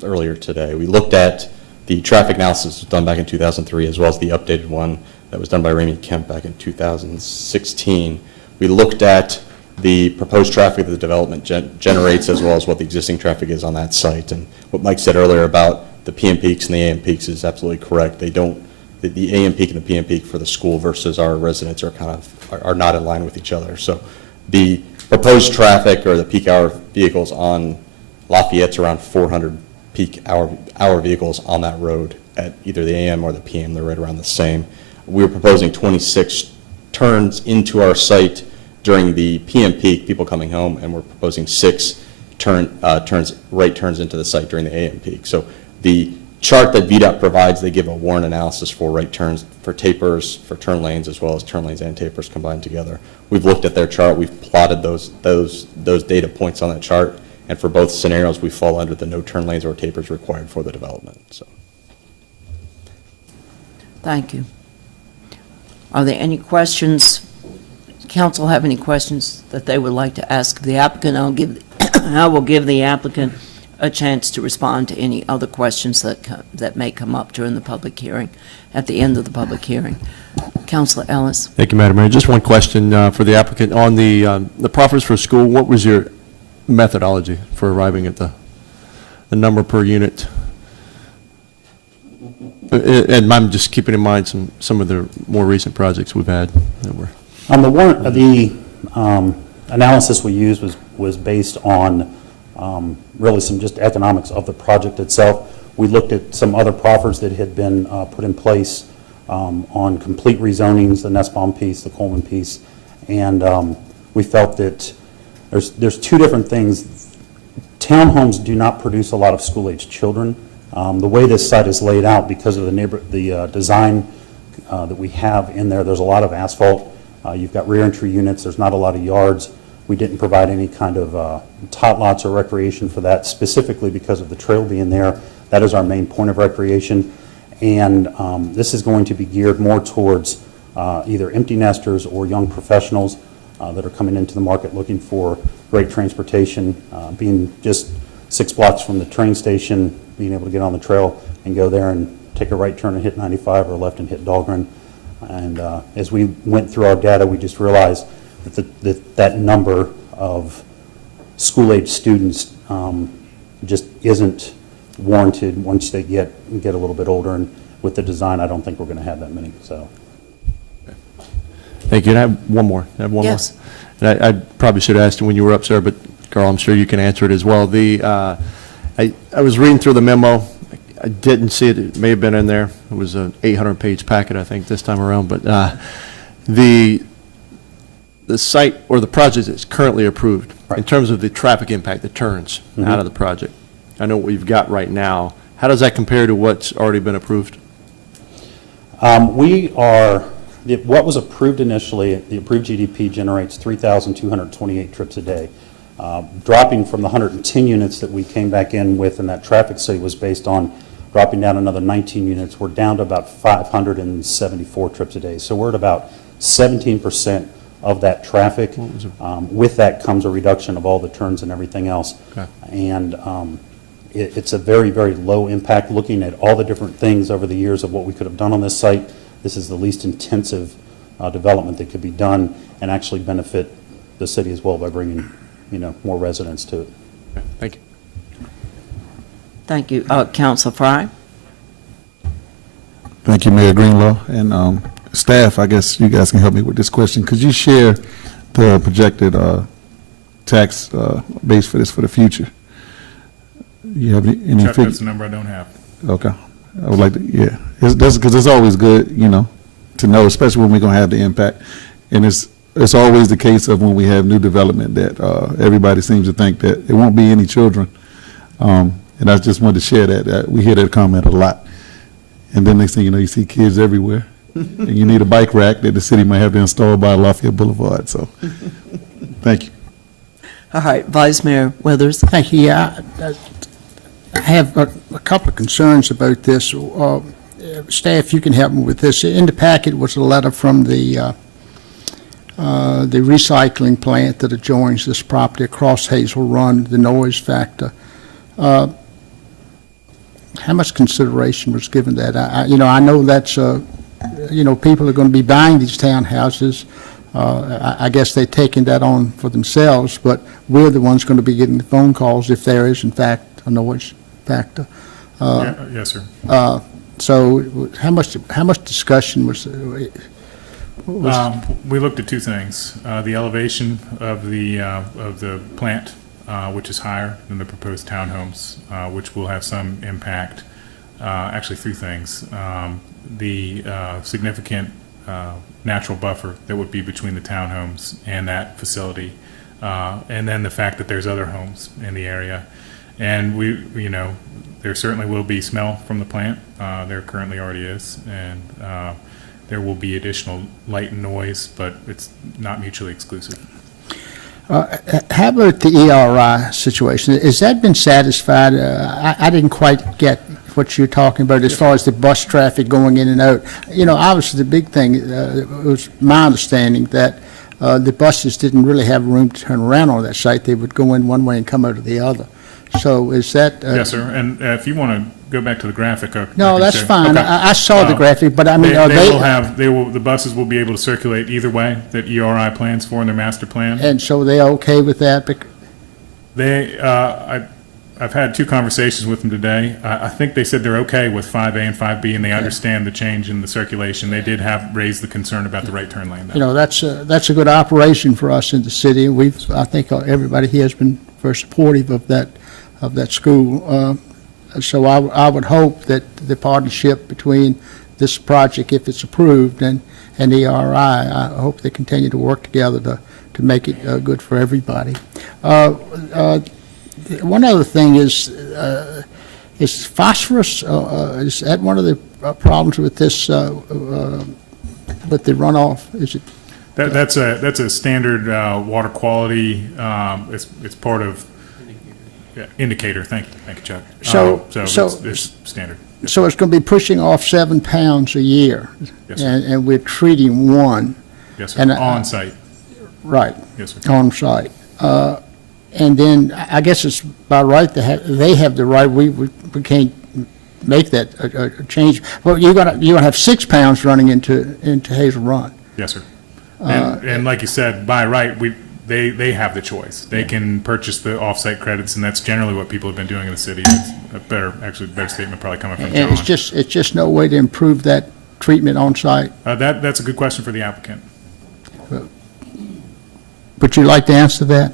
earlier today. We looked at the traffic analysis done back in 2003, as well as the updated one that was done by Ramey Kemp back in 2016. We looked at the proposed traffic that the development generates, as well as what the existing traffic is on that site. And what Mike said earlier about the PM peaks and the AM peaks is absolutely correct. They don't, the AM peak and the PM peak for the school versus our residents are are not in line with each other. So the proposed traffic or the peak hour vehicles on Lafayette's around 400 peak hour vehicles on that road at either the AM or the PM. They're right around the same. We're proposing 26 turns into our site during the PM peak, people coming home, and we're proposing 6 right turns into the site during the AM peak. So the chart that VDOT provides, they give a warrant analysis for right turns, for tapers, for turn lanes, as well as turn lanes and tapers combined together. We've looked at their chart, we've plotted those data points on that chart, and for both scenarios, we fall under the no turn lanes or tapers required for the development. So. Thank you. Are there any questions? Council have any questions that they would like to ask the applicant? I will give the applicant a chance to respond to any other questions that may come up during the public hearing, at the end of the public hearing. Councilor Ellis. Thank you, Madam Mayor. Just one question for the applicant. On the proffers for school, what was your methodology for arriving at the number per unit? And I'm just keeping in mind some of the more recent projects we've had that were. The analysis we used was based on really some just economics of the project itself. We looked at some other proffers that had been put in place on complete rezonings, the Nussbaum piece, the Coleman piece, and we felt that there's two different things. Townhomes do not produce a lot of school-age children. The way this site is laid out, because of the design that we have in there, there's a lot of asphalt. You've got rear entry units. There's not a lot of yards. We didn't provide any kind of tot lots or recreation for that, specifically because of the trail being there. That is our main point of recreation. And this is going to be geared more towards either empty nesters or young professionals that are coming into the market looking for great transportation, being just 6 blocks from the train station, being able to get on the trail and go there and take a right turn and hit 95 or left and hit Dahlgren. And as we went through our data, we just realized that that number of school-age students just isn't warranted once they get a little bit older. And with the design, I don't think we're going to have that many. So, thank you. And I have one more. Yes. And I probably should have asked you when you were up, sir, but Carl, I'm sure you can answer it as well. I was reading through the memo. I didn't see it. It may have been in there. It was an 800-page packet, I think, this time around. But the site or the project is currently approved in terms of the traffic impact that turns out of the project. I know what we've got right now. How does that compare to what's already been approved? what was approved initially, the approved GDP generates 3,228 trips a day. Dropping from the 110 units that we came back in with, and that traffic study was based on dropping down another 19 units, we're down to about 574 trips a day. So we're at about 17% of that traffic. With that comes a reduction of all the turns and everything else. Okay. And it's a very, very low impact. Looking at all the different things over the years of what we could have done on this site, this is the least intensive development that could be done and actually benefit the city as well by bringing more residents to it. Okay. Thank you. Thank you. Councilor Fry? Thank you, Mayor Greenlaw. And staff, I guess you guys can help me with this question. Could you share the projected tax base for this for the future? You have any Chuck, figures? that's a number I don't have. Okay. I would like to, yeah. Because it's always good, to know, especially when we're going to have the impact. And it's always the case of when we have new development that everybody seems to think that there won't be any children. And I just wanted to share that. We hear that comment a lot. And then next thing you know, you see kids everywhere. And you need a bike rack that the city might have to install by Lafayette Boulevard. So, thank you. All right, Vice Mayor Withers. Thank you. Yeah, I have a couple of concerns about this. Staff, you can help me with this. In the packet was a letter from the recycling plant that adjoins this property across Hazel Run, the noise factor. How much consideration was given that? I know that's, people are going to be buying these townhouses. I guess they're taking that on for themselves, but we're the ones going to be getting the phone calls if there is in fact a noise factor. Yes, sir. So how much discussion was? We looked at two things: the elevation of the plant, which is higher than the proposed townhomes, which will have some impact. Actually, three things: the significant natural buffer that would be between the townhomes and that facility, and then the fact that there's other homes in the area, and there certainly will be smell from the plant. There currently already is, and there will be additional light and noise, but it's not mutually exclusive. How about the ERI situation? Has that been satisfied? I didn't quite get what you're talking about as far as the bus traffic going in and out. Obviously the big thing, it was my understanding that the buses didn't really have room to turn around on that site. They would go in one way and come out of the other. So is that? Yes, sir. And if you want to go back to the graphic. No, that's fine. Okay. I saw the graphic, but I mean, the buses will be able to circulate either way that ERI plans for in their master plan. And so they are okay with that? I've had two conversations with them today. I think they said they're okay with 5A and 5B, and they understand the change in the circulation. They did raise the concern about the right turn lane. That's a good operation for us in the city. I think everybody here has been very supportive of that school. So I would hope that the partnership between this project, if it's approved, and ERI, I hope they continue to work together to make it good for everybody. One other thing is phosphorus. Is that one of the problems with this, with the runoff? Is it? That's a standard water quality. It's part of indicator. Thank you, Chuck. So it's standard. Yes, so it's going to be pushing off 7 pounds a year, yes, sir. And we're treating 1. Yes, sir. On site. Right. Yes, sir. On site. And then I guess it's by right they have the right. We can't make that a change. Well, you're gonna have 6 pounds running into Hazel Run. Yes, sir. And like you said, by right, they have the choice. They can purchase the off-site credits, and that's generally what people have been doing in the city. It's a better statement probably coming from John. And it's just no way to improve that treatment on site. That's a good question for the applicant. Would you like to answer that?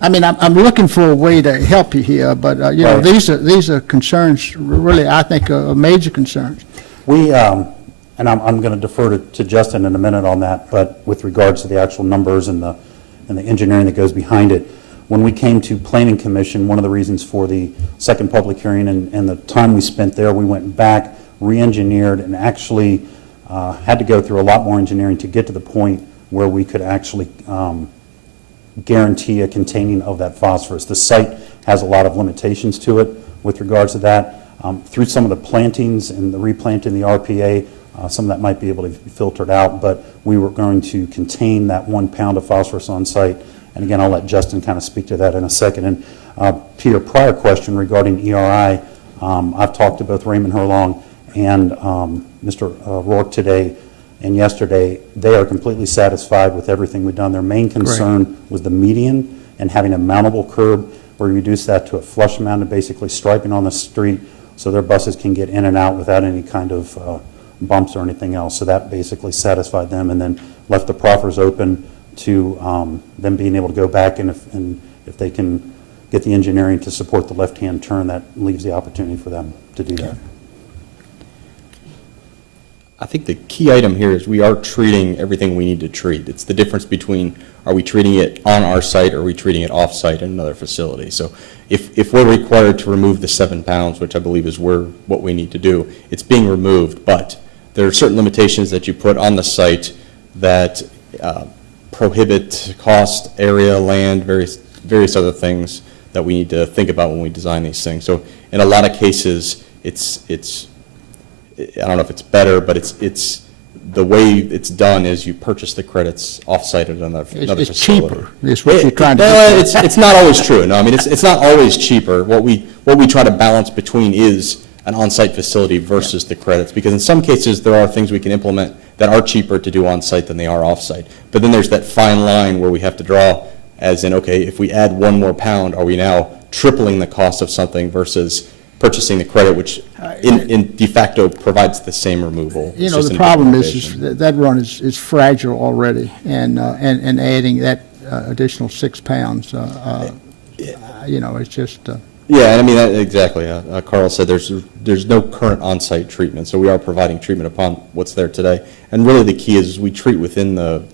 I mean, I'm looking for a way to help you here, but Right. these are concerns. Really, I think are major concerns. We, and I'm going to defer to Justin in a minute on that, but with regards to the actual numbers and the engineering that goes behind it, when we came to Planning Commission, one of the reasons for the second public hearing and the time we spent there, we went back, re-engineered, and actually had to go through a lot more engineering to get to the point where we could actually guarantee a containing of that phosphorus. The site has a lot of limitations to it with regards to that. Through some of the plantings and the replanting, the RPA, some of that might be able to be filtered out, but we were going to contain that 1 pound of phosphorus on site. And again, I'll let Justin kind of speak to that in a second. And to your prior question regarding ERI, I've talked to both Raymond Herlong and Mr. Rourke today and yesterday. They are completely satisfied with everything we've done. Their main concern was the median and having a mountable curb where we reduce that to a flush mounted, basically striping on the street so their buses can get in and out without any kind of bumps or anything else. So that basically satisfied them, and then left the proffers open to them being able to go back, and if they can get the engineering to support the left-hand turn, that leaves the opportunity for them to do that. I think the key item here is we are treating everything we need to treat. It's the difference between, are we treating it on our site or are we treating it off-site in another facility? So if we're required to remove the 7 pounds, which I believe is what we need to do, it's being removed, but there are certain limitations that you put on the site that prohibit cost, area, land, various other things that we need to think about when we design these things. So in a lot of cases, it's I don't know if it's better, but it's the way it's done is you purchase the credits off-site at another facility. It's cheaper. It's what you're trying to do. It's not always true. No, I mean it's not always cheaper. What we try to balance between is an on-site facility versus the credits, because in some cases, there are things we can implement that are cheaper to do on-site than they are off-site. But then there's that fine line where we have to draw, as in, okay, if we add 1 more pound, are we now tripling the cost of something versus purchasing the credit, which in de facto provides the same removal? You It's know, just the in a problem different is location. that run is fragile already, and adding that additional 6 pounds, you know, it's just, Yeah, and I mean, exactly. Carl said there's no current on-site treatment, so we are providing treatment upon what's there today. And really the key is we treat within the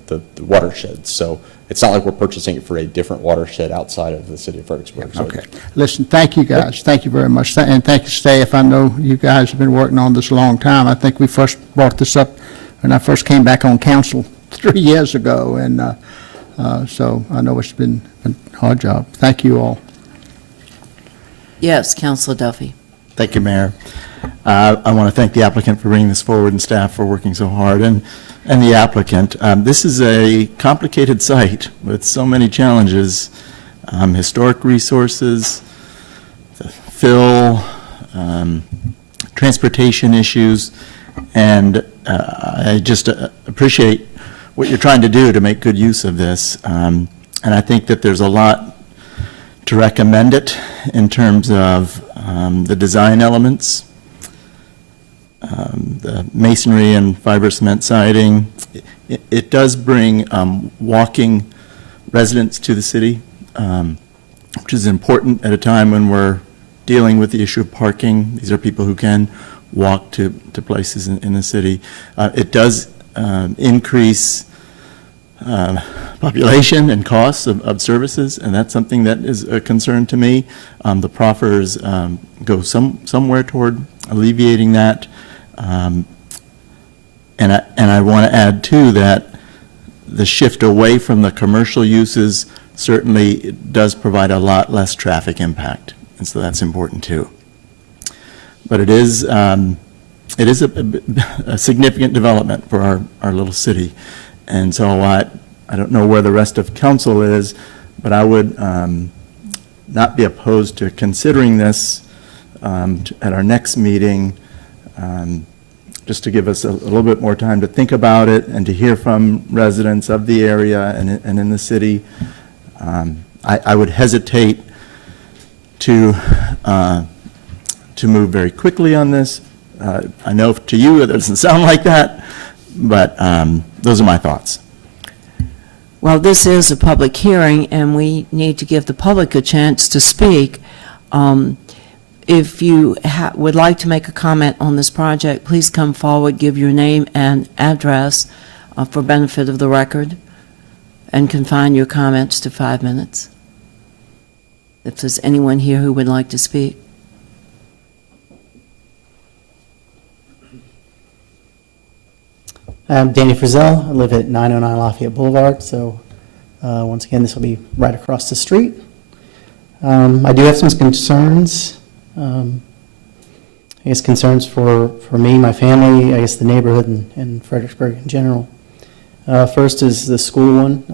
watershed. So it's not like we're purchasing it for a different watershed outside of the city of Fredericksburg. So okay. Listen, thank you, guys. Thank you very much. And thank you, staff. I know you guys have been working on this a long time. I think we first brought this up when I first came back on council 3 years ago, and so I know it's been a hard job. Thank you all. Yes, Councilor Duffy. Thank you, Mayor. I want to thank the applicant for bringing this forward and staff for working so hard, and the applicant. This is a complicated site with so many challenges, historic resources, the fill, transportation issues, and I just appreciate what you're trying to do to make good use of this. And I think that there's a lot to recommend it in terms of the design elements, the masonry and fiber cement siding. It does bring walking residents to the city, which is important at a time when we're dealing with the issue of parking. These are people who can walk to places in the city. It does increase population and costs of services, and that's something that is a concern to me. The proffers go somewhere toward alleviating that. And I want to add, too, that the shift away from the commercial uses certainly does provide a lot less traffic impact, and so that's important, too. But it is a significant development for our little city. And so I don't know where the rest of council is, but I would not be opposed to considering this at our next meeting, just to give us a little bit more time to think about it and to hear from residents of the area and in the city. I would hesitate to move very quickly on this. I know to you it doesn't sound like that, but those are my thoughts. Well, this is a public hearing, and we need to give the public a chance to speak. If you would like to make a comment on this project, please come forward, give your name and address for benefit of the record, and confine your comments to 5 minutes. If there's anyone here who would like to speak. I'm Danny Frizzell. I live at 909 Lafayette Boulevard, so once again, this will be right across the street. I do have some concerns. I guess concerns for me, my family, I guess the neighborhood, and Fredericksburg in general. First is the school one.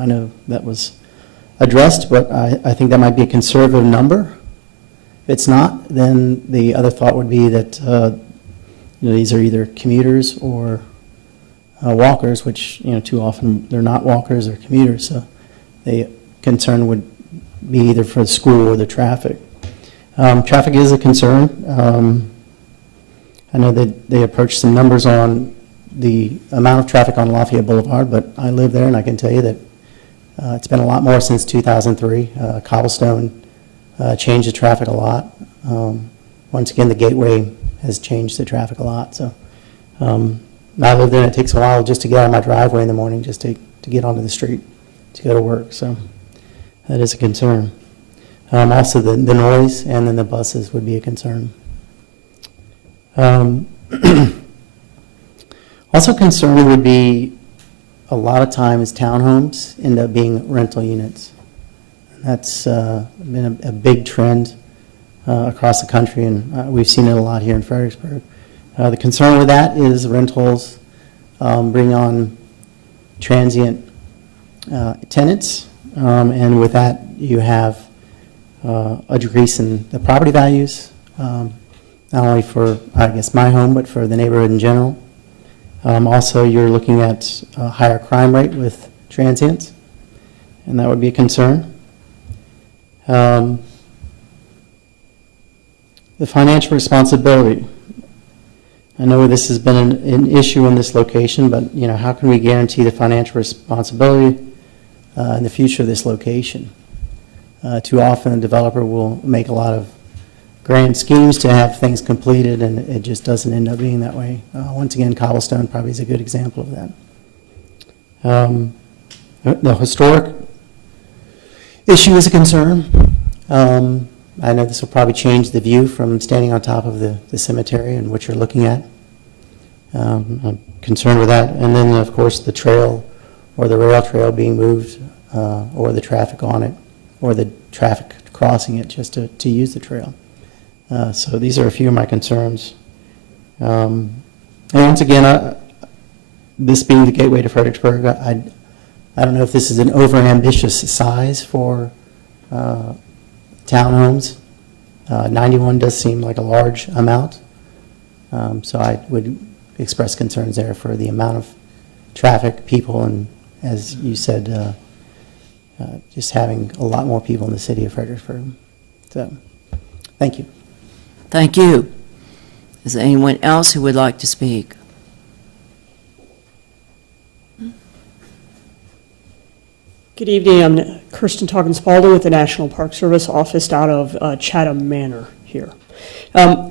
I know that was addressed, but I think that might be a conservative number. If it's not, then the other thought would be that these are either commuters or walkers, which too often they're not walkers or commuters. So the concern would be either for the school or the traffic. Traffic is a concern. I know that they approached some numbers on the amount of traffic on Lafayette Boulevard, but I live there and I can tell you that it's been a lot more since 2003. Cobblestone changed the traffic a lot. Once again, the gateway has changed the traffic a lot. So I live there and it takes a while just to get out of my driveway in the morning just to get onto the street to go to work. So that is a concern. Also, the noise and then the buses would be a concern. Also concern would be a lot of times townhomes end up being rental units. That's been a big trend across the country, and we've seen it a lot here in Fredericksburg. The concern with that is rentals bring on transient tenants, and with that you have a decrease in the property values. not only for, I guess, my home, but for the neighborhood in general. Also, you're looking at a higher crime rate with transients, and that would be a concern. The financial responsibility. I know this has been an issue in this location, but how can we guarantee the financial responsibility in the future of this location? Too often, a developer will make a lot of grand schemes to have things completed, and it just doesn't end up being that way. Once again, Cobblestone probably is a good example of that. The historic issue is a concern. I know this will probably change the view from standing on top of the cemetery and what you're looking at. I'm concerned with that. And then, of course, the trail or the rail trail being moved, or the traffic on it, or the traffic crossing it just to use the trail. So these are a few of my concerns. And once again, this being the gateway to Fredericksburg, I don't know if this is an overambitious size for townhomes. 91 does seem like a large amount. So I would express concerns there for the amount of traffic, people, and as you said, just having a lot more people in the city of Fredericksburg. So, thank you. Thank you. Is there anyone else who would like to speak? Good evening. I'm Kirsten Toggins-Spalder with the National Park Service office out of Chatham Manor here.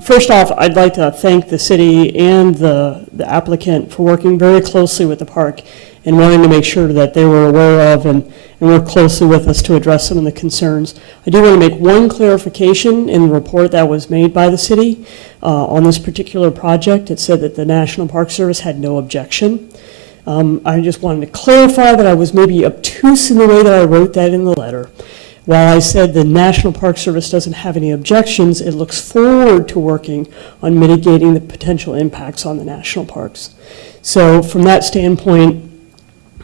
First off, I'd like to thank the city and the applicant for working very closely with the park and wanting to make sure that they were aware of and work closely with us to address some of the concerns. I do want to make one clarification in the report that was made by the city on this particular project. It said that the National Park Service had no objection. I just wanted to clarify that I was maybe obtuse in the way that I wrote that in the letter. While I said the National Park Service doesn't have any objections, it looks forward to working on mitigating the potential impacts on the national parks. So from that standpoint,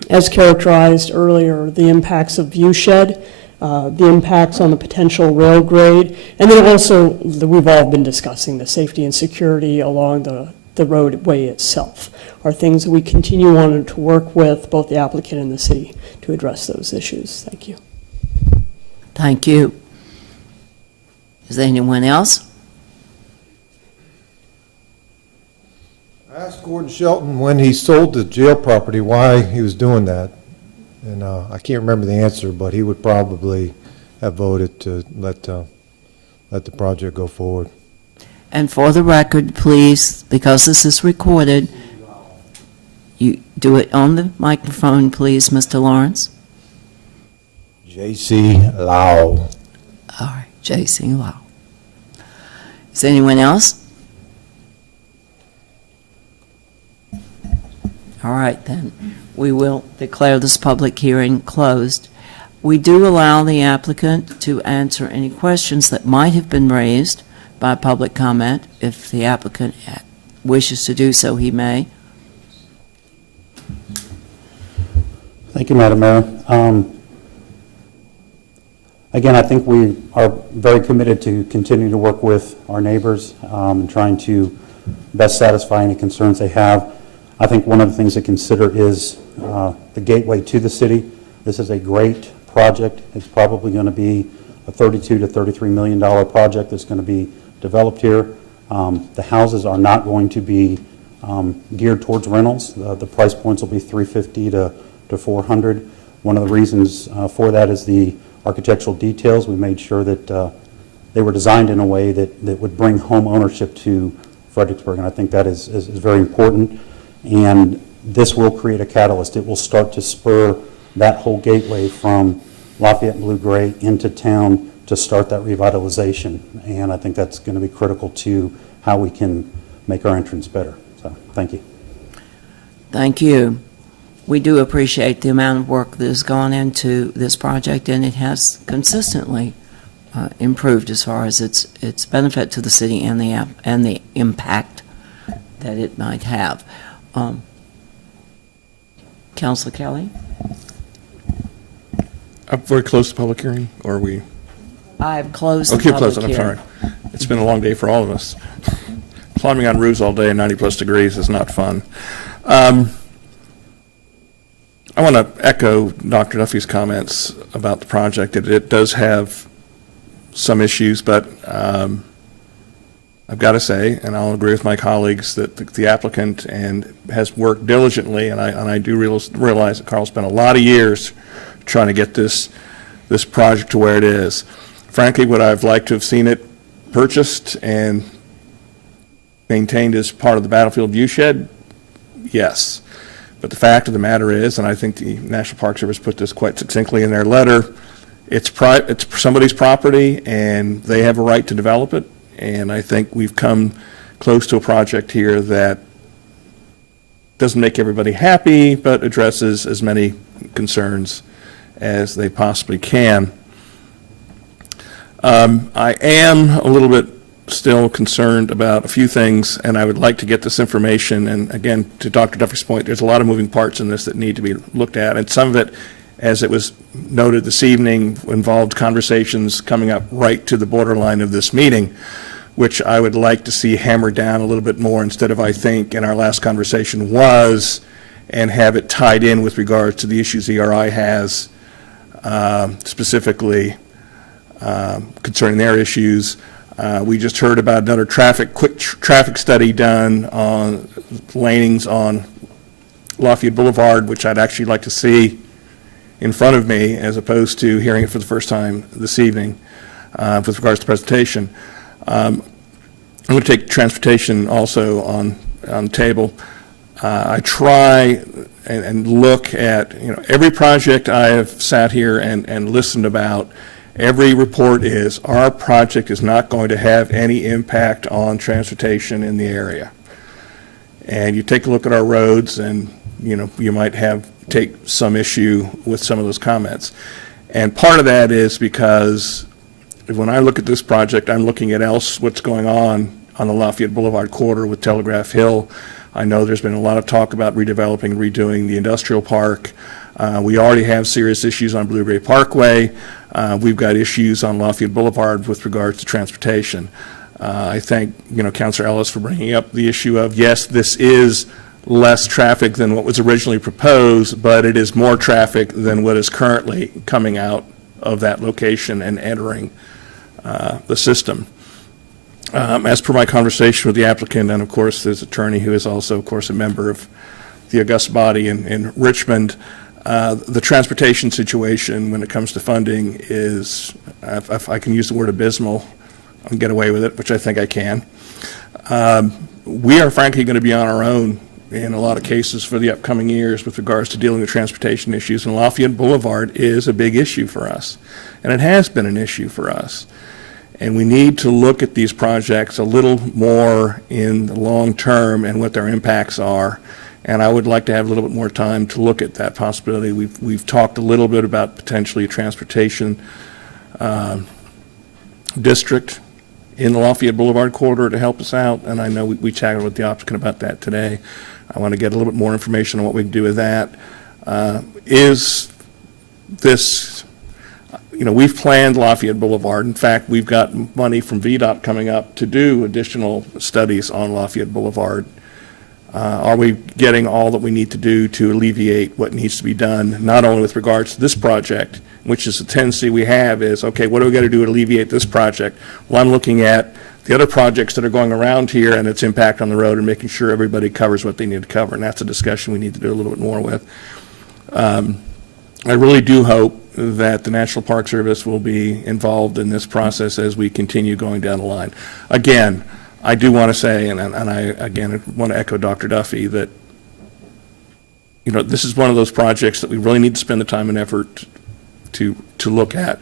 as characterized earlier, the impacts of viewshed, the impacts on the potential rail grade, and then also, we've all been discussing the safety and security along the roadway itself, are things that we continue wanting to work with both the applicant and the city to address those issues. Thank you. Thank you. Is there anyone else? I asked Gordon Shelton when he sold the jail property why he was doing that, and I can't remember the answer, but he would probably have voted to let the project go forward. And for the record, please, because this is recorded, you do it on the microphone, please, Mr. Lawrence. J.C. Lau. All right, J.C. Lau. Is there anyone else? All right, then. We will declare this public hearing closed. We do allow the applicant to answer any questions that might have been raised by public comment. If the applicant wishes to do so, he may. Thank you, Madam Mayor. Again, I think we are very committed to continue to work with our neighbors and trying to best satisfy any concerns they have. I think one of the things to consider is the gateway to the city. This is a great project. It's probably going to be a $32 to $33 million project that's going to be developed here. The houses are not going to be geared towards rentals. The price points will be $350 to $400. One of the reasons for that is the architectural details. We made sure that they were designed in a way that would bring home ownership to Fredericksburg, and I think that is very important. And this will create a catalyst. It will start to spur that whole gateway from Lafayette and Blue Gray into town to start that revitalization. And I think that's going to be critical to how we can make our entrance better. So, thank you. Thank you. We do appreciate the amount of work that has gone into this project, and it has consistently improved as far as its benefit to the city and the impact that it might have. Councilor Kelly? We're close to public hearing, or are we? I have closed the Okay, public closed. I'm hearing. sorry. It's been a long day for all of us. climbing on roofs all day in 90-plus degrees is not fun. I want to echo Dr. Duffy's comments about the project. It does have some issues, but I've got to say, and I'll agree with my colleagues, that the applicant has worked diligently, and I do realize that Carl spent a lot of years trying to get this project to where it is. Frankly, would I have liked to have seen it purchased and maintained as part of the battlefield viewshed? Yes. But the fact of the matter is, and I think the National Park Service put this quite succinctly in their letter, it's somebody's property, and they have a right to develop it. And I think we've come close to a project here that doesn't make everybody happy, but addresses as many concerns as they possibly can. I am a little bit still concerned about a few things, and I would like to get this information. And again, to Dr. Duffy's point, there's a lot of moving parts in this that need to be looked at, and some of it, as it was noted this evening, involved conversations coming up right to the borderline of this meeting, which I would like to see hammered down a little bit more instead of, I think, in our last conversation was, and have it tied in with regards to the issues ERI has, specifically concerning their issues. We just heard about another quick traffic study done on lanings on Lafayette Boulevard, which I'd actually like to see in front of me as opposed to hearing it for the first time this evening with regards to presentation. I'm going to take transportation also on the table. I try and look at, every project I have sat here and listened about. Every report is, our project is not going to have any impact on transportation in the area. And you take a look at our roads and, you might take some issue with some of those comments. And part of that is because when I look at this project, I'm looking at what's going on the Lafayette Boulevard corridor with Telegraph Hill. I know there's been a lot of talk about redeveloping, redoing the industrial park. We already have serious issues on Blueberry Parkway. We've got issues on Lafayette Boulevard with regards to transportation. I thank, Councilor Ellis for bringing up the issue of, yes, this is less traffic than what was originally proposed, but it is more traffic than what is currently coming out of that location and entering the system. As per my conversation with the applicant, and of course his attorney, who is also, of course, a member of the august body in Richmond, the transportation situation when it comes to funding is, if I can use the word abysmal, I'll get away with it, which I think I can. We are frankly going to be on our own in a lot of cases for the upcoming years with regards to dealing with transportation issues, and Lafayette Boulevard is a big issue for us, and it has been an issue for us. And we need to look at these projects a little more in the long term and what their impacts are. And I would like to have a little bit more time to look at that possibility. We've talked a little bit about potentially a transportation district in the Lafayette Boulevard corridor to help us out, and I know we chatted with the applicant about that today. I want to get a little bit more information on what we can do with that. Is this, we've planned Lafayette Boulevard. In fact, we've got money from VDOT coming up to do additional studies on Lafayette Boulevard. Are we getting all that we need to do to alleviate what needs to be done, not only with regards to this project, which is the tendency we have is, okay, what do we got to do to alleviate this project? Well, I'm looking at the other projects that are going around here and its impact on the road and making sure everybody covers what they need to cover, and that's a discussion we need to do a little bit more with. I really do hope that the National Park Service will be involved in this process as we continue going down the line. Again, I do want to say, and I, again, want to echo Dr. Duffy, that, this is one of those projects that we really need to spend the time and effort to look at.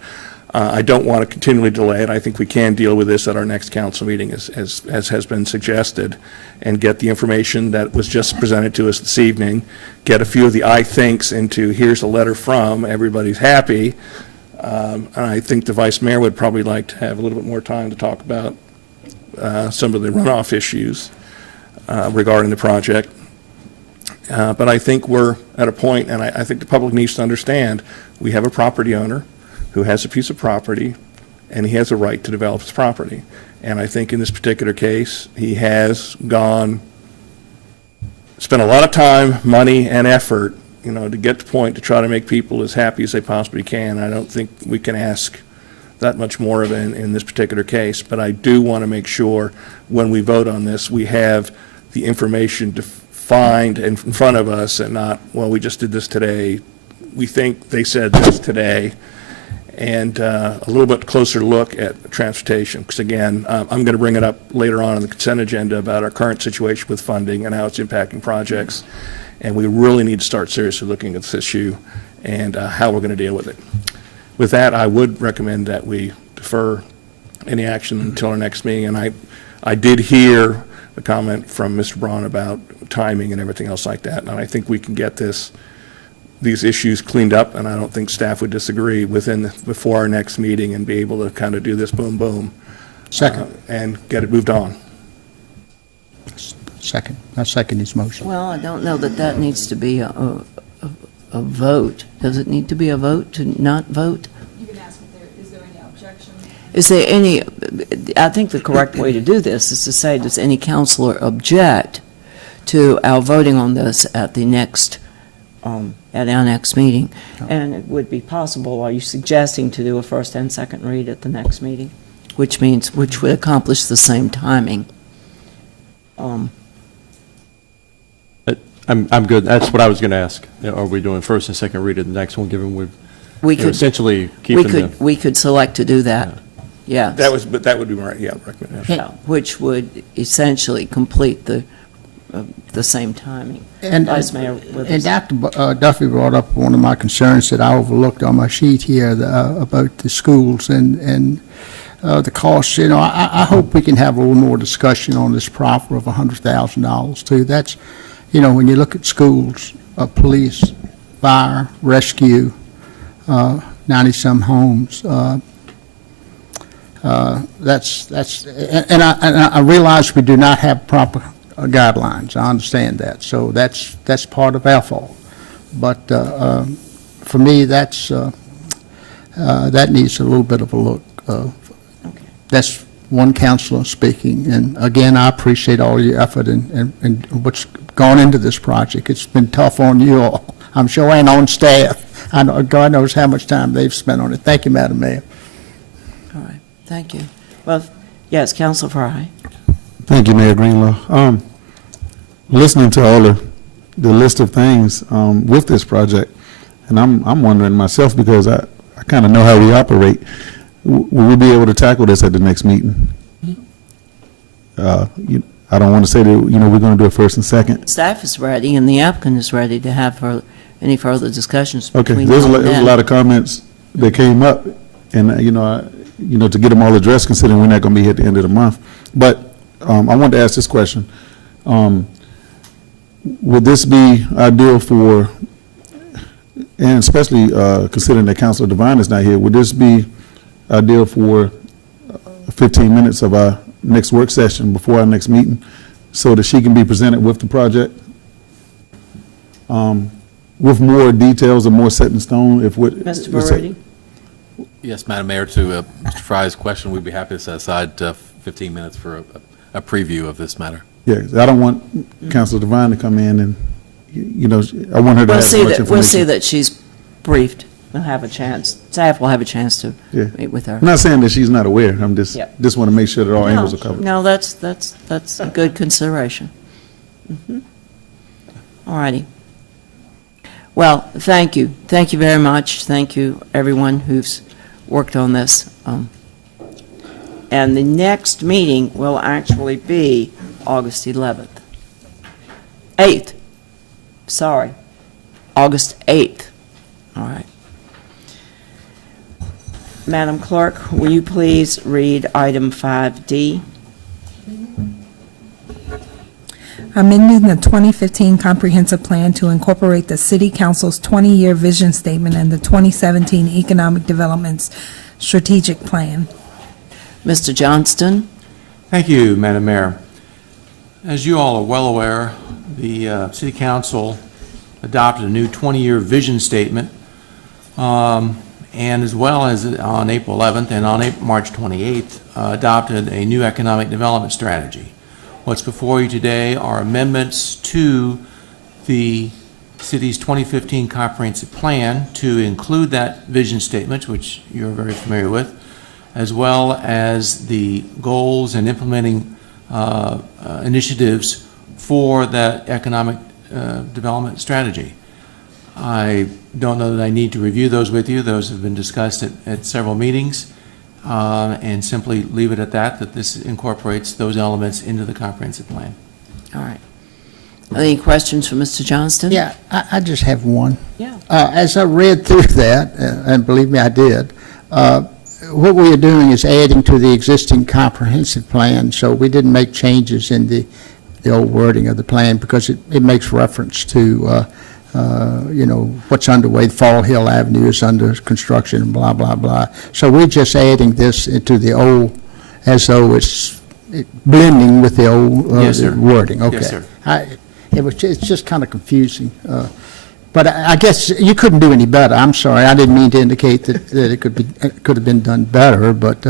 I don't want to continually delay it. I think we can deal with this at our next council meeting, as has been suggested, and get the information that was just presented to us this evening, get a few of the I thinks into here's a letter from, everybody's happy. And I think the Vice Mayor would probably like to have a little bit more time to talk about some of the runoff issues regarding the project. But I think we're at a point, and I think the public needs to understand, we have a property owner who has a piece of property, and he has a right to develop his property. And I think in this particular case, he has spent a lot of time, money, and effort, to get to the point to try to make people as happy as they possibly can. I don't think we can ask that much more of it in this particular case, but I do want to make sure when we vote on this, we have the information defined in front of us and not, well, we just did this today. We think they said this today, and a little bit closer look at transportation. Because again, I'm going to bring it up later on in the consent agenda about our current situation with funding and how it's impacting projects. And we really need to start seriously looking at this issue and how we're going to deal with it. With that, I would recommend that we defer any action until our next meeting. And I did hear a comment from Mr. Braun about timing and everything else like that. And I think we can get these issues cleaned up, and I don't think staff would disagree before our next meeting and be able to kind of do this boom, boom. Second. And get it moved on. Second. I second his motion. Well, I don't know that needs to be a vote. Does it need to be a vote to not vote? You can ask if is there any objection? Is there any, I think the correct way to do this is to say, does any counselor object to our voting on this at the next, at our next meeting? And it would be possible, are you suggesting to do a first and second read at the next meeting? Which would accomplish the same timing. I'm good. That's what I was going to ask. Are we doing first and second read at the next one, given We could essentially keeping we could select to do that. Yeah. That would be my recommendation. Yeah, which would essentially complete the same timing. And Vice Mayor Withers. and Dr. Duffy brought up one of my concerns that I overlooked on my sheet here about the schools and the costs. I hope we can have a little more discussion on this proffer of $100,000 too. That's, when you look at schools, police, fire, rescue, 90-some homes. And I realize we do not have proper guidelines. I understand that. So that's part of our fault. But for me, that needs a little bit of a look. That's one counselor speaking. And again, I appreciate all your effort and what's gone into this project. It's been tough on you all, I'm sure, and on staff. I know, God knows how much time they've spent on it. Thank you, Madam Mayor. All right, thank you. Well, yes, Councilor Fry. Thank you, Mayor Greenlaw. Listening to all the list of things with this project, and I'm wondering myself, because I kind of know how we operate. Will we be able to tackle this at the next meeting? I don't want to say that we're going to do it first and second. Staff is ready, and the applicant is ready to have any further discussions Okay, between there's now and a lot of comments that came up, and to get them all addressed, considering we're not going to be here at the end of the month. But I wanted to ask this question: would this be ideal for, and especially considering that Councilor Devine is not here, would this be ideal for 15 minutes of our next work session before our next meeting, so that she can be presented with the project with more details and more set in stone? Mr. Moretti? Yes, Madam Mayor, to Mr. Fry's question, we'd be happy to set aside 15 minutes for a preview of this matter. Yeah, I don't want Councilor Devine to come in and, I want her to have as much information. We'll see that she's briefed. We'll have a chance. Staff will have a chance to meet with her. I'm not saying that she's not aware. I'm just want to make sure that all angles are covered. No, that's a good consideration. All righty. Well, thank you. Thank you very much. Thank you, everyone who's worked on this. And the next meeting will actually be August 11th. 8th. Sorry. August 8th. All right. Madam Clerk, will you please read item 5D? Amending the 2015 Comprehensive Plan to incorporate the City Council's 20-year vision statement and the 2017 Economic Development's Strategic Plan. Mr. Johnston. Thank you, Madam Mayor. As you all are well aware, the City Council adopted a new 20-year vision statement, and as well as on April 11th and on March 28th, adopted a new economic development strategy. What's before you today are amendments to the city's 2015 comprehensive plan to include that vision statement, which you're very familiar with, as well as the goals and implementing initiatives for that economic development strategy. I don't know that I need to review those with you. Those have been discussed at several meetings, and simply leave it at that, that this incorporates those elements into the comprehensive plan. All right. Any questions for Mr. Johnston? Yeah, I just have one. Yeah. As I read through that, and believe me, I did, what we are doing is adding to the existing comprehensive plan, so we didn't make changes in the old wording of the plan because it makes reference to, what's underway. Fall Hill Avenue is under construction, and blah, blah, blah. So we're just adding this into the old, as though it's blending with the old Yes, sir. wording. Okay. Yes, sir. It's just kind of confusing. But I guess you couldn't do any better. I'm sorry, I didn't mean to indicate that it could have been done better, but,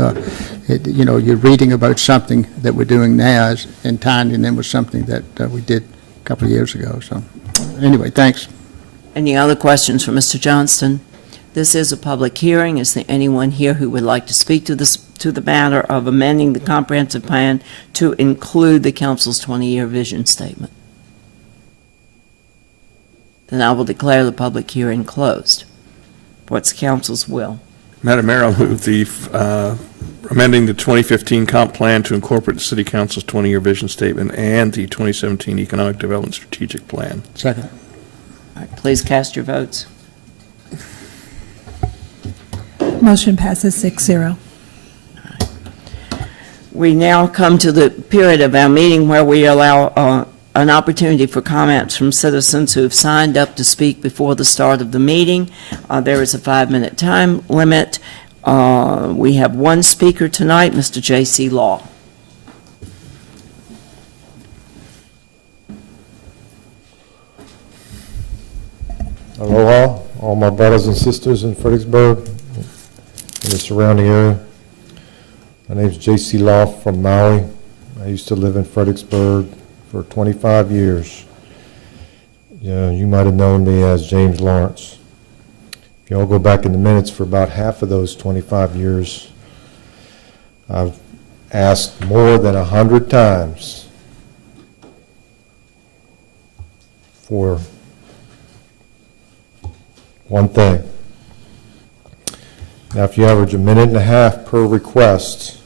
you're reading about something that we're doing now and tying it in with something that we did a couple of years ago. So, anyway, thanks. Any other questions for Mr. Johnston? This is a public hearing. Is there anyone here who would like to speak to the matter of amending the comprehensive plan to include the council's 20-year vision statement? Then I will declare the public hearing closed. What's council's will? Madam Mayor, I'll move the amending the 2015 comp plan to incorporate the City Council's 20-year vision statement and the 2017 Economic Development Strategic Plan. Second. All right, please cast your votes. Motion passes 6-0. We now come to the period of our meeting where we allow an opportunity for comments from citizens who have signed up to speak before the start of the meeting. There is a 5-minute time limit. We have one speaker tonight, Mr. J.C. Law. Aloha, all my brothers and sisters in Fredericksburg and the surrounding area. My name's J.C. Law from Maui. I used to live in Fredericksburg for 25 years. You might have known me as James Lawrence. If you all go back in the minutes, for about half of those 25 years, I've asked more than 100 times for one thing. Now, if you average 1.5 minutes per request,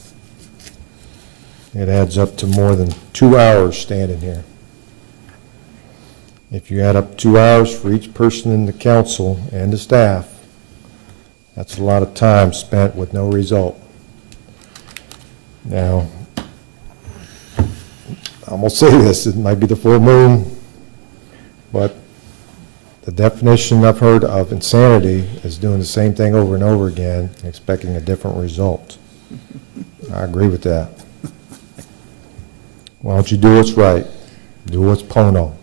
it adds up to more than 2 hours standing here. If you add up 2 hours for each person in the council and the staff, that's a lot of time spent with no result. Now, I'm going to say this, it might be the full moon, but the definition I've heard of insanity is doing the same thing over and over again and expecting a different result. I agree with that. Why don't you do what's right? Do what's Pono.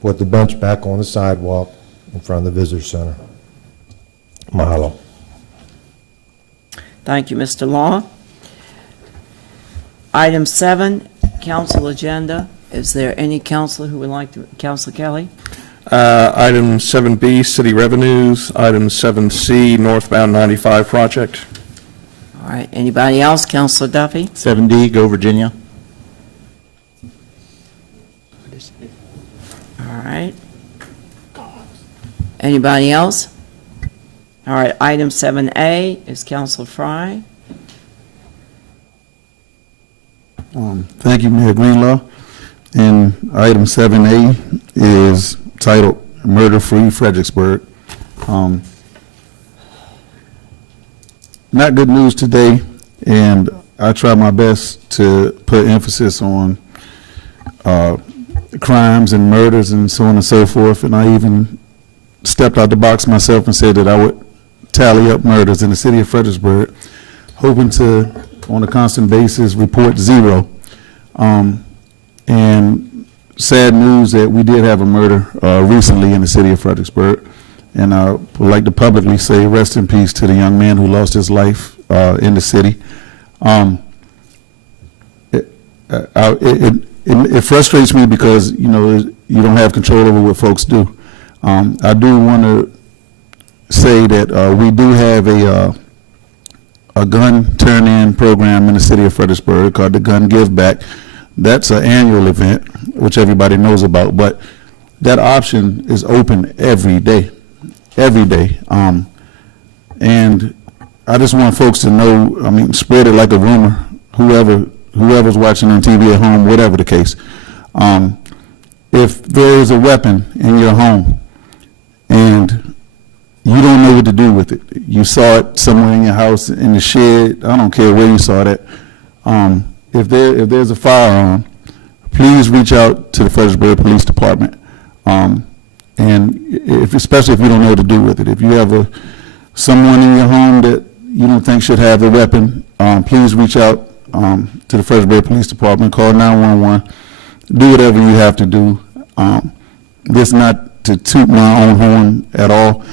Put the bench back on the sidewalk in front of the visitor center. Mahalo. Thank you, Mr. Law. Item 7, council agenda. Is there any councilor who would like to, Councilor Kelly? Item 7B, city revenues. Item 7C, northbound 95 project. All right, anybody else? Councilor Duffy? 7D, go Virginia. All right. Anybody else? All right, item 7A is Councilor Fry. Thank you, Mayor Greenlaw. And item 7A is titled Murder-Free Fredericksburg. Not good news today, and I try my best to put emphasis on crimes and murders and so on and so forth, and I even stepped out the box myself and said that I would tally up murders in the city of Fredericksburg, hoping to, on a constant basis, report 0. And sad news that we did have a murder recently in the city of Fredericksburg, And I would like to publicly say rest in peace to the young man who lost his life in the city. It frustrates me because, you know, you don't have control over what folks do. I do want to say that we do have a gun turn-in program in the city of Fredericksburg called the Gun Give Back. That's an annual event, which everybody knows about, but that option is open every day. And I just want folks to know, I mean, spread it like a rumor, whoever's watching on TV at home, whatever the case. If there is a weapon in your home and you don't know what to do with it, you saw it somewhere in your house, in the shed, I don't care where you saw that. If there's a firearm, please reach out to the Fredericksburg Police Department. And especially if you don't know what to do with it. If you have someone in your home that you don't think should have a weapon, please reach out to the Fredericksburg Police Department, call 911, do whatever you have to do. This is not to toot my own horn at all.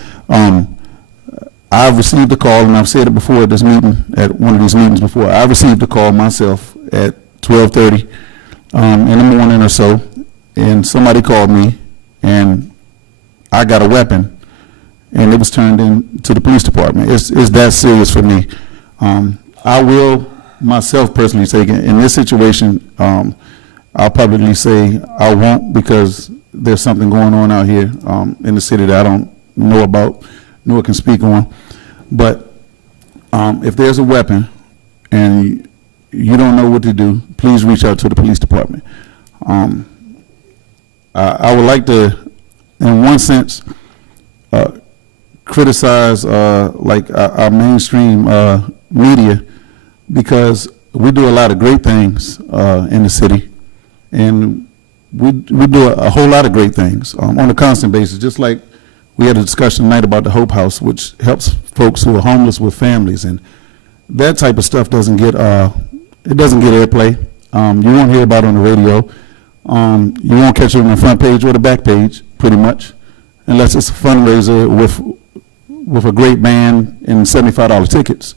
I've received a call, and I've said it before at this meeting, at one of these meetings before. I received a call myself at 12:30 in the morning or so, and somebody called me, and I got a weapon, and it was turned in to the police department. It's that serious for me. I will myself personally take it. In this situation, I'll publicly say I won't, because there's something going on out here in the city that I don't know about, nor can speak on. But if there's a weapon and you don't know what to do, please reach out to the police department. I would like to, in one sense, criticize like our mainstream media, because we do a lot of great things in the city, and we do a whole lot of great things on a constant basis. Just like we had a discussion tonight about the Hope House, which helps folks who are homeless with families, and that type of stuff doesn't get airplay. You won't hear about it on the radio. You won't catch it on the front page or the back page, pretty much, unless it's a fundraiser with a great band and $75 tickets.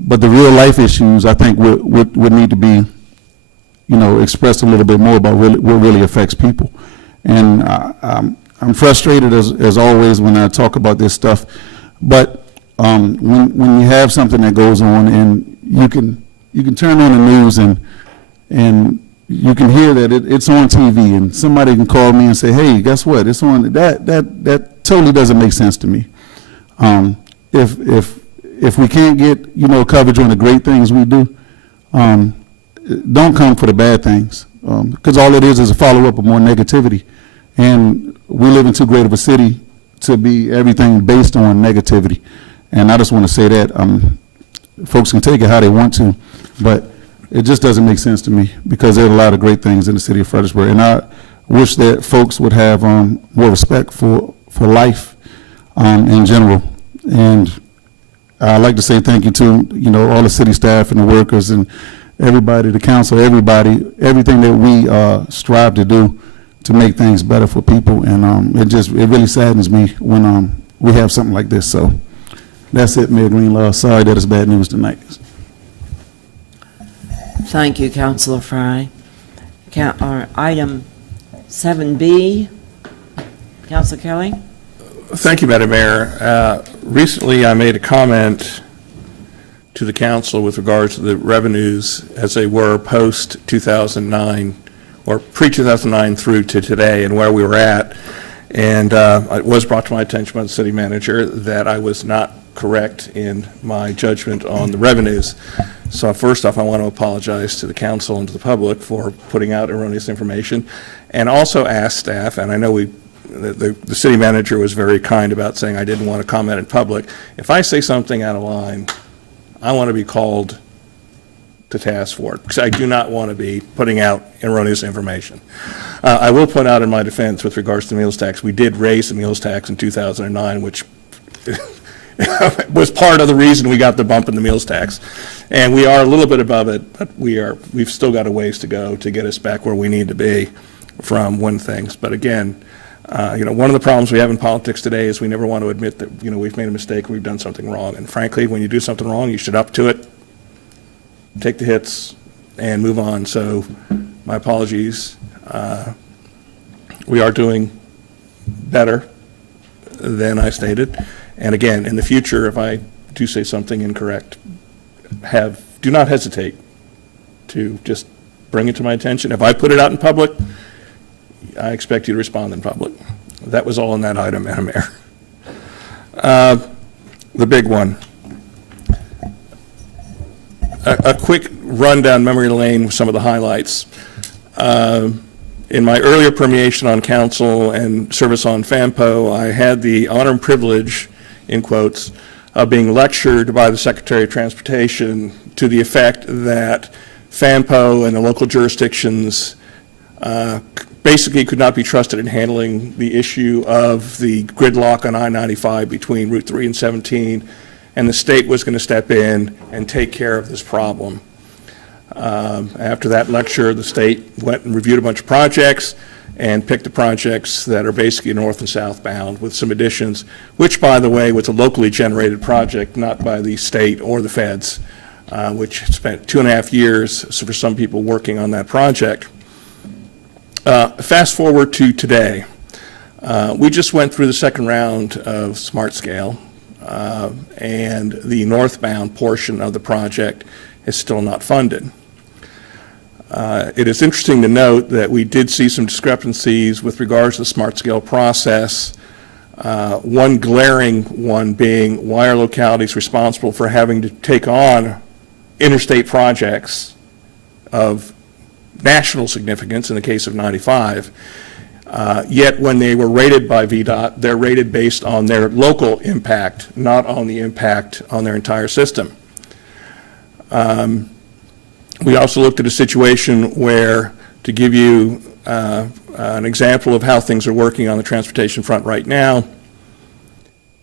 But the real life issues, I think, would need to be, you know, expressed a little bit more about what really affects people. And I'm frustrated as always when I talk about this stuff. But when you have something that goes on, and you can turn on the news and you can hear that it's on TV, and somebody can call me and say, "Hey, guess what? It's on." That totally doesn't make sense to me. If we can't get, you know, coverage on the great things we do, don't come for the bad things, because all it is a follow-up of more negativity. And we live in too great of a city to be everything based on negativity. And I just want to say that folks can take it how they want to, but it just doesn't make sense to me, because there are a lot of great things in the city of Fredericksburg. And I wish that folks would have more respect for life in general. And I'd like to say thank you to, you know, all the city staff and the workers and everybody, the council, everybody, everything that we strive to do to make things better for people. And it really saddens me when we have something like this. So that's it, Mayor Greenlaw. Sorry that it's bad news tonight. Thank you, Councilor Fry. Item 7B, Councilor Kelly. Thank you, Madam Mayor. Recently, I made a comment to the council with regards to the revenues as they were post-2009 or pre-2009 through to today, and where we were at. And it was brought to my attention by the city manager that I was not correct in my judgment on the revenues. So first off, I want to apologize to the council and to the public for putting out erroneous information, and also ask staff, and I know the city manager was very kind about saying I didn't want to comment in public. If I say something out of line, I want to be called to task for it, because I do not want to be putting out erroneous information. I will point out in my defense with regards to the meals tax, we did raise the meals tax in 2009, which was part of the reason we got the bump in the meals tax. And we are a little bit above it, but we've still got a ways to go to get us back where we need to be from when things. But again, One of the problems we have in politics today is we never want to admit that, we've made a mistake, we've done something wrong. And frankly, when you do something wrong, you should up to it, take the hits, and move on. So my apologies. We are doing better than I stated. And again, in the future, if I do say something incorrect, do not hesitate to just bring it to my attention. If I put it out in public, I expect you to respond in public. That was all in that item, Madam Mayor. The big one. A quick run down memory lane with some of the highlights. In my earlier permeation on council and service on FAMPO, I had the honor and privilege, in quotes, of being lectured by the Secretary of Transportation to the effect that FAMPO and the local jurisdictions basically could not be trusted in handling the issue of the gridlock on I-95 between Route 3 and 17, and the state was going to step in and take care of this problem. After that lecture, the state went and reviewed a bunch of projects and picked the projects that are basically north and southbound with some additions, which, by the way, was a locally generated project, not by the state or the feds, which spent 2.5 years for some people working on that project. Fast forward to today. We just went through the second round of Smart Scale, and the northbound portion of the project is still not funded. It is interesting to note that we did see some discrepancies with regards to the Smart Scale process. One glaring one being, why are localities responsible for having to take on interstate projects of national significance in the case of 95, yet when they were rated by VDOT, they're rated based on their local impact, not on the impact on their entire system. We also looked at a situation where, to give you an example of how things are working on the transportation front right now,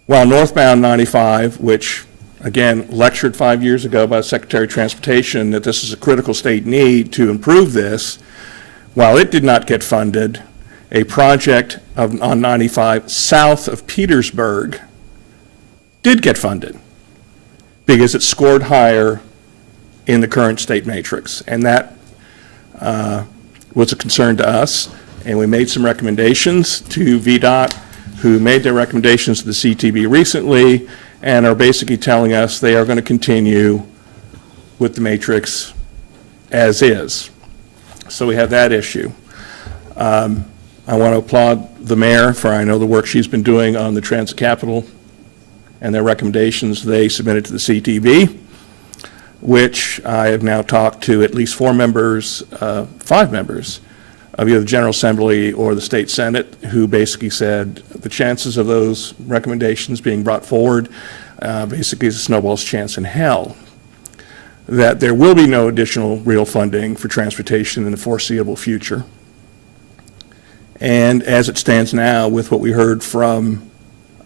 while northbound 95, which again, lectured 5 years ago by the Secretary of Transportation that this is a critical state need to improve this, while it did not get funded, a project on 95 south of Petersburg did get funded because it scored higher in the current state matrix. And that was a concern to us, and we made some recommendations to VDOT, who made their recommendations to the CTB recently, and are basically telling us they are going to continue with the matrix as is. So we have that issue. I want to applaud the mayor for, I know, the work she's been doing on the transit capital and their recommendations they submitted to the CTB, which I have now talked to at least 5 members of either the General Assembly or the State Senate, who basically said the chances of those recommendations being brought forward basically is a snowball's chance in hell. That there will be no additional real funding for transportation in the foreseeable future. And as it stands now, with what we heard from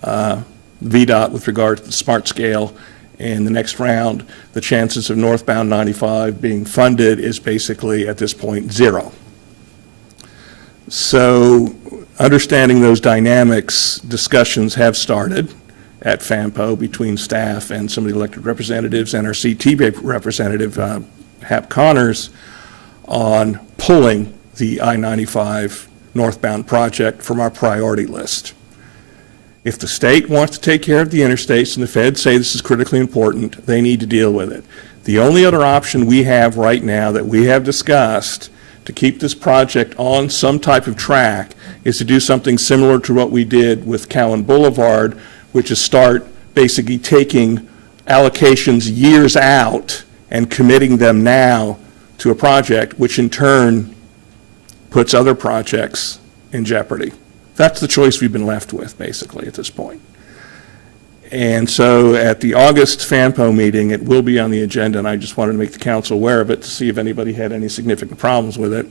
VDOT with regard to the Smart Scale in the next round, the chances of northbound 95 being funded is basically, at this point, 0. So understanding those dynamics, discussions have started at FAMPO between staff and some of the elected representatives and our CTB representative, Hap Connors, on pulling the I-95 northbound project from our priority list. If the state wants to take care of the interstates and the feds say this is critically important, they need to deal with it. The only other option we have right now that we have discussed to keep this project on some type of track is to do something similar to what we did with Cowan Boulevard, which is start basically taking allocations years out and committing them now to a project, which in turn puts other projects in jeopardy. That's the choice we've been left with, basically, at this point. And so at the August FAMPO meeting, it will be on the agenda, and I just wanted to make the council aware of it to see if anybody had any significant problems with it,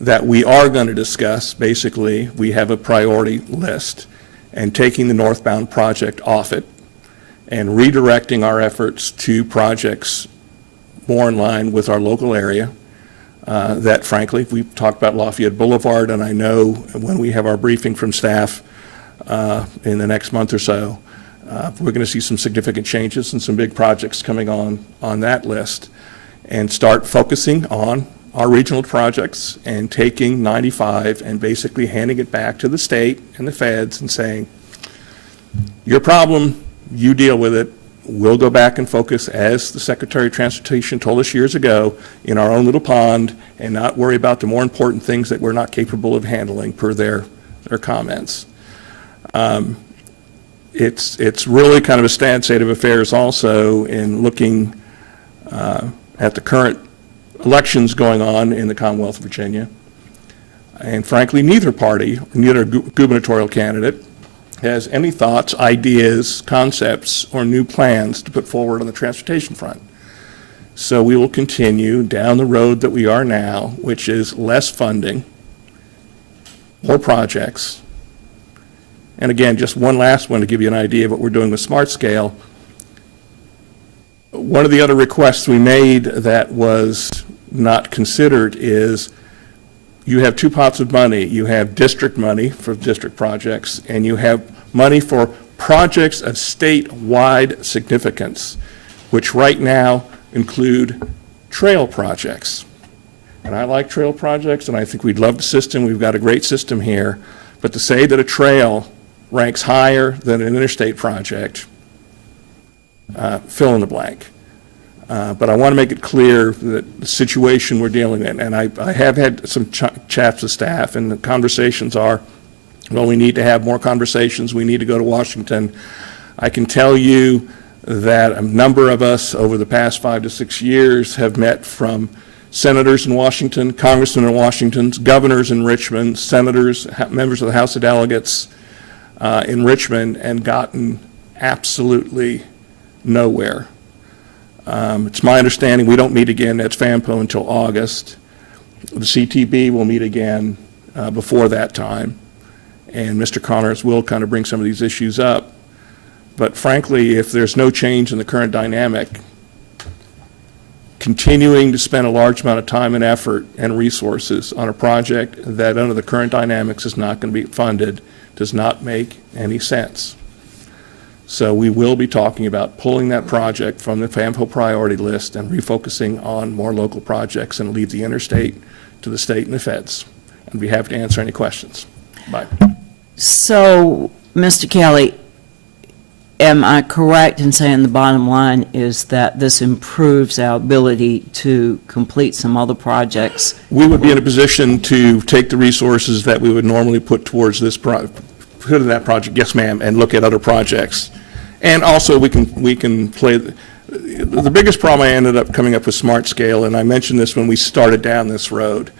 that we are going to discuss, basically, we have a priority list, and taking the northbound project off it and redirecting our efforts to projects more in line with our local area, that frankly, we've talked about Lafayette Boulevard, and I know when we have our briefing from staff in the next month or so, we're going to see some significant changes and some big projects coming on that list, and start focusing on our regional projects and taking 95 and basically handing it back to the state and the feds and saying, your problem, you deal with it. We'll go back and focus, as the Secretary of Transportation told us years ago, in our own little pond and not worry about the more important things that we're not capable of handling per their comments. It's really kind of a sad state of affairs also in looking at the current elections going on in the Commonwealth of Virginia. And frankly, neither party, neither gubernatorial candidate has any thoughts, ideas, concepts, or new plans to put forward on the transportation front. So we will continue down the road that we are now, which is less funding, more projects. And again, just one last one to give you an idea of what we're doing with Smart Scale. One of the other requests we made that was not considered is you have two pots of money. You have district money for district projects, and you have money for projects of statewide significance, which right now include trail projects. And I like trail projects, and I think we'd love the system. We've got a great system here. But to say that a trail ranks higher than an interstate project, fill in the blank. But I want to make it clear that the situation we're dealing in, and I have had some chats with staff, and the conversations are, well, we need to have more conversations. We need to go to Washington. I can tell you that a number of us over the past 5 to 6 years have met from senators in Washington, congressmen in Washington, governors in Richmond, senators, members of the House of Delegates in Richmond, and gotten absolutely nowhere. It's my understanding we don't meet again at FAMPO until August. The CTB will meet again before that time, and Mr. Connors will kind of bring some of these issues up. But frankly, if there's no change in the current dynamic, continuing to spend a large amount of time and effort and resources on a project that under the current dynamics is not going to be funded does not make any sense. So we will be talking about pulling that project from the FAMPO priority list and refocusing on more local projects and leave the interstate to the state and the feds. And be happy to answer any questions. Bye. So, Mr. Kelly, am I correct in saying the bottom line is that this improves our ability to complete some other projects? We would be in a position to take the resources that we would normally put towards this put in that project, yes ma'am, and look at other projects. And also we can play, the biggest problem I ended up coming up with Smart Scale, and I mentioned this when we started down this road,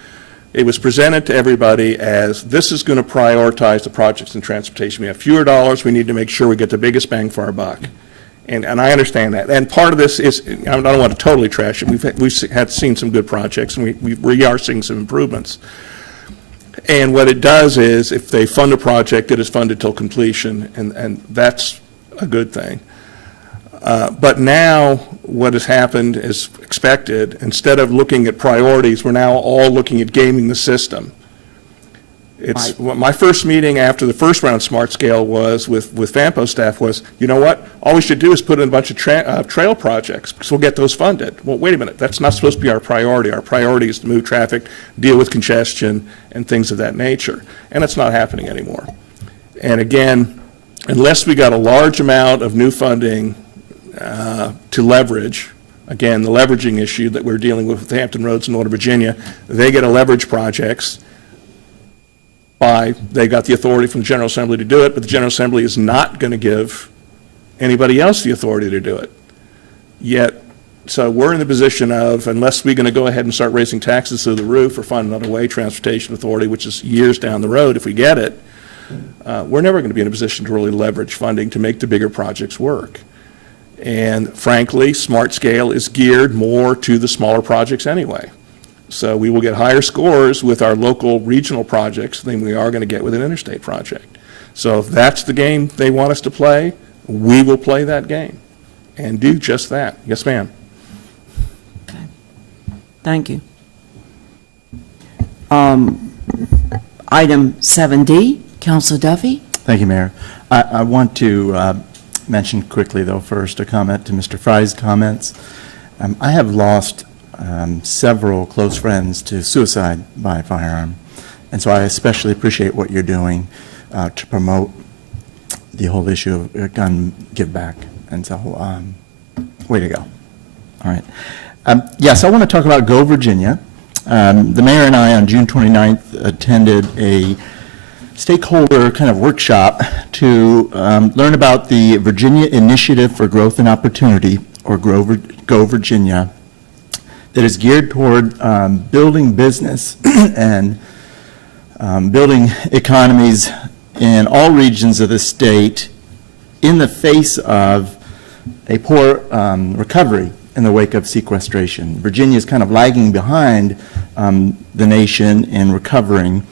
it was presented to everybody as this is going to prioritize the projects in transportation. We have fewer dollars, we need to make sure we get the biggest bang for our buck. And I understand that. And part of this is, I don't want to totally trash it, we've had seen some good projects, and we are seeing some improvements. And what it does is, if they fund a project, it is funded till completion, and that's a good thing. But now, what has happened is expected. Instead of looking at priorities, we're now all looking at gaming the system. It's my first meeting after the first round Smart Scale was with FAMPO staff was, you know what? All we should do is put in a bunch of trail projects because we'll get those funded. Well, wait a minute. That's not supposed to be our priority. Our priority is to move traffic, deal with congestion, and things of that nature. And it's not happening anymore. And again, unless we got a large amount of new funding to leverage, again, the leveraging issue that we're dealing with Hampton Roads in Northern Virginia, they get a leverage projects. They got the authority from the General Assembly to do it, but the General Assembly is not going to give anybody else the authority to do it. Yet, so we're in the position of, unless we're going to go ahead and start raising taxes through the roof or find another way, Transportation Authority, which is years down the road if we get it, we're never going to be in a position to really leverage funding to make the bigger projects work. And frankly, Smart Scale is geared more to the smaller projects anyway. So we will get higher scores with our local regional projects than we are going to get with an interstate project. So if that's the game they want us to play, we will play that game and do just that. Yes, ma'am. Okay. Thank you. Item 7D, Councilor Duffy. Thank you, Mayor. I want to mention quickly, though, first a comment to Mr. Fry's comments. I have lost several close friends to suicide by firearm, and so I especially appreciate what you're doing to promote the whole issue of gun give back, and so way to go. All right. Yes, I want to talk about Go Virginia. The mayor and I on June 29th attended a stakeholder kind of workshop to learn about the Virginia Initiative for Growth and Opportunity, or Go Virginia, that is geared toward building business and building economies in all regions of the state in the face of a poor recovery in the wake of sequestration. Virginia is kind of lagging behind the nation in recovering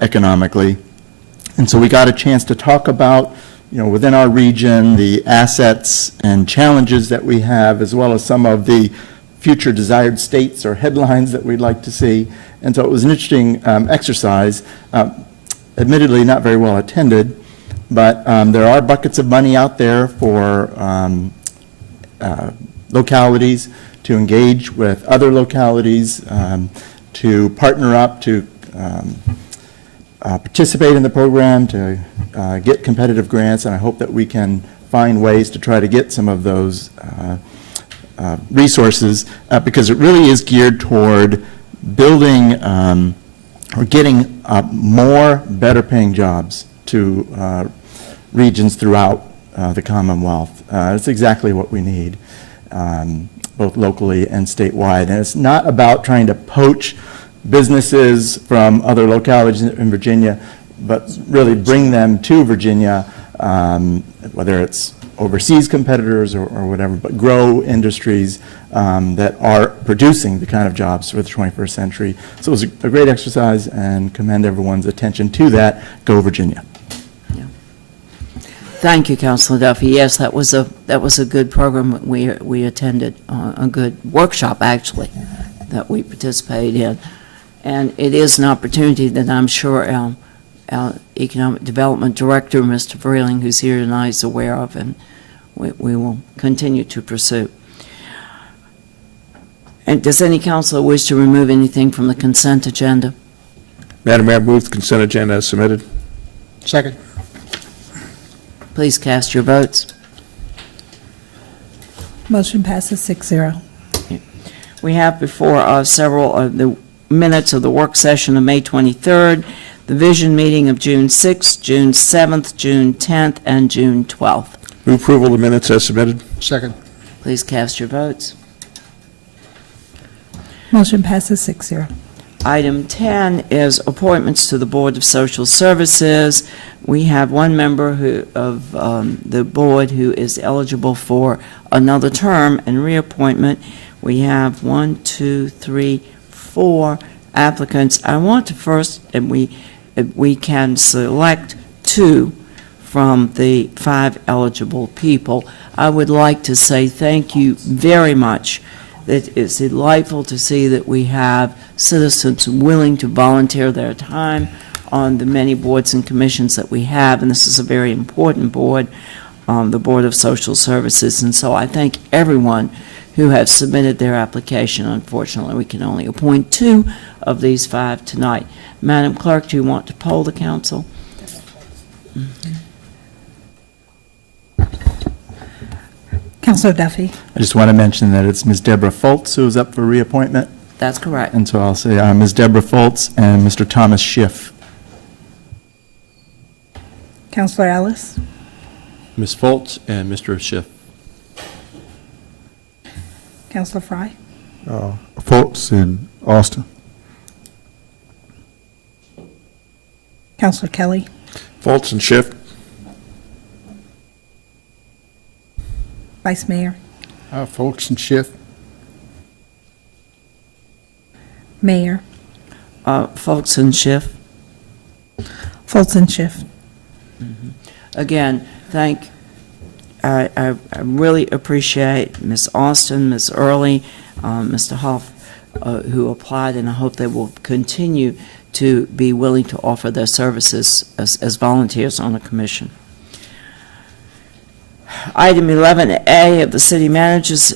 economically. And so we got a chance to talk about, within our region, the assets and challenges that we have, as well as some of the future desired states or headlines that we'd like to see. And so it was an interesting exercise, admittedly not very well attended, but there are buckets of money out there for localities to engage with other localities, to partner up, to participate in the program, to get competitive grants, and I hope that we can find ways to try to get some of those resources, because it really is geared toward building or getting more better paying jobs to regions throughout the Commonwealth. That's exactly what we need, both locally and statewide. And it's not about trying to poach businesses from other localities in Virginia, but really bring them to Virginia, whether it's overseas competitors or whatever, but grow industries that are producing the kind of jobs for the 21st century. So it was a great exercise, and commend everyone's attention to that. Go Virginia. Thank you, Councilor Duffy. Yes, that was a good program we attended, a good workshop, actually, that we participated in. And it is an opportunity that I'm sure our Economic Development Director, Mr. Vreeling, who's here tonight, is aware of, and we will continue to pursue. And does any councilor wish to remove anything from the consent agenda? Madam Mayor, I move the consent agenda as submitted. Second. Please cast your votes. Motion passes 6-0. We have before us several of the minutes of the work session of May 23rd, the vision meeting of June 6th, June 7th, June 10th, and June 12th. Move approval of the minutes as submitted. Second. Please cast your votes. Motion passes 6-0. Item 10 is appointments to the Board of Social Services. We have one member of the board who is eligible for another term and reappointment. We have 4 applicants. I want to first, and we can select 2 from the 5 eligible people. I would like to say thank you very much. It is delightful to see that we have citizens willing to volunteer their time on the many boards and commissions that we have, and this is a very important board, the Board of Social Services, and so I thank everyone who have submitted their application. Unfortunately, we can only appoint 2 of these 5 tonight. Madam Clerk, do you want to poll the council? Councilor Duffy. I just want to mention that it's Ms. Deborah Foltz who is up for reappointment. That's correct. And so I'll say Ms. Deborah Foltz and Mr. Thomas Schiff. Councilor Ellis. Ms. Foltz and Mr. Schiff. Councilor Fry. Folks in Austin. Councilor Kelly. Foltz and Schiff. Vice Mayor. Folks and Schiff. Mayor. Folks and Schiff. Foltz and Schiff. Again, I really appreciate Ms. Austin, Ms. Early, Mr. Huff, who applied, and I hope they will continue to be willing to offer their services as volunteers on the commission. Item 11A of the city manager's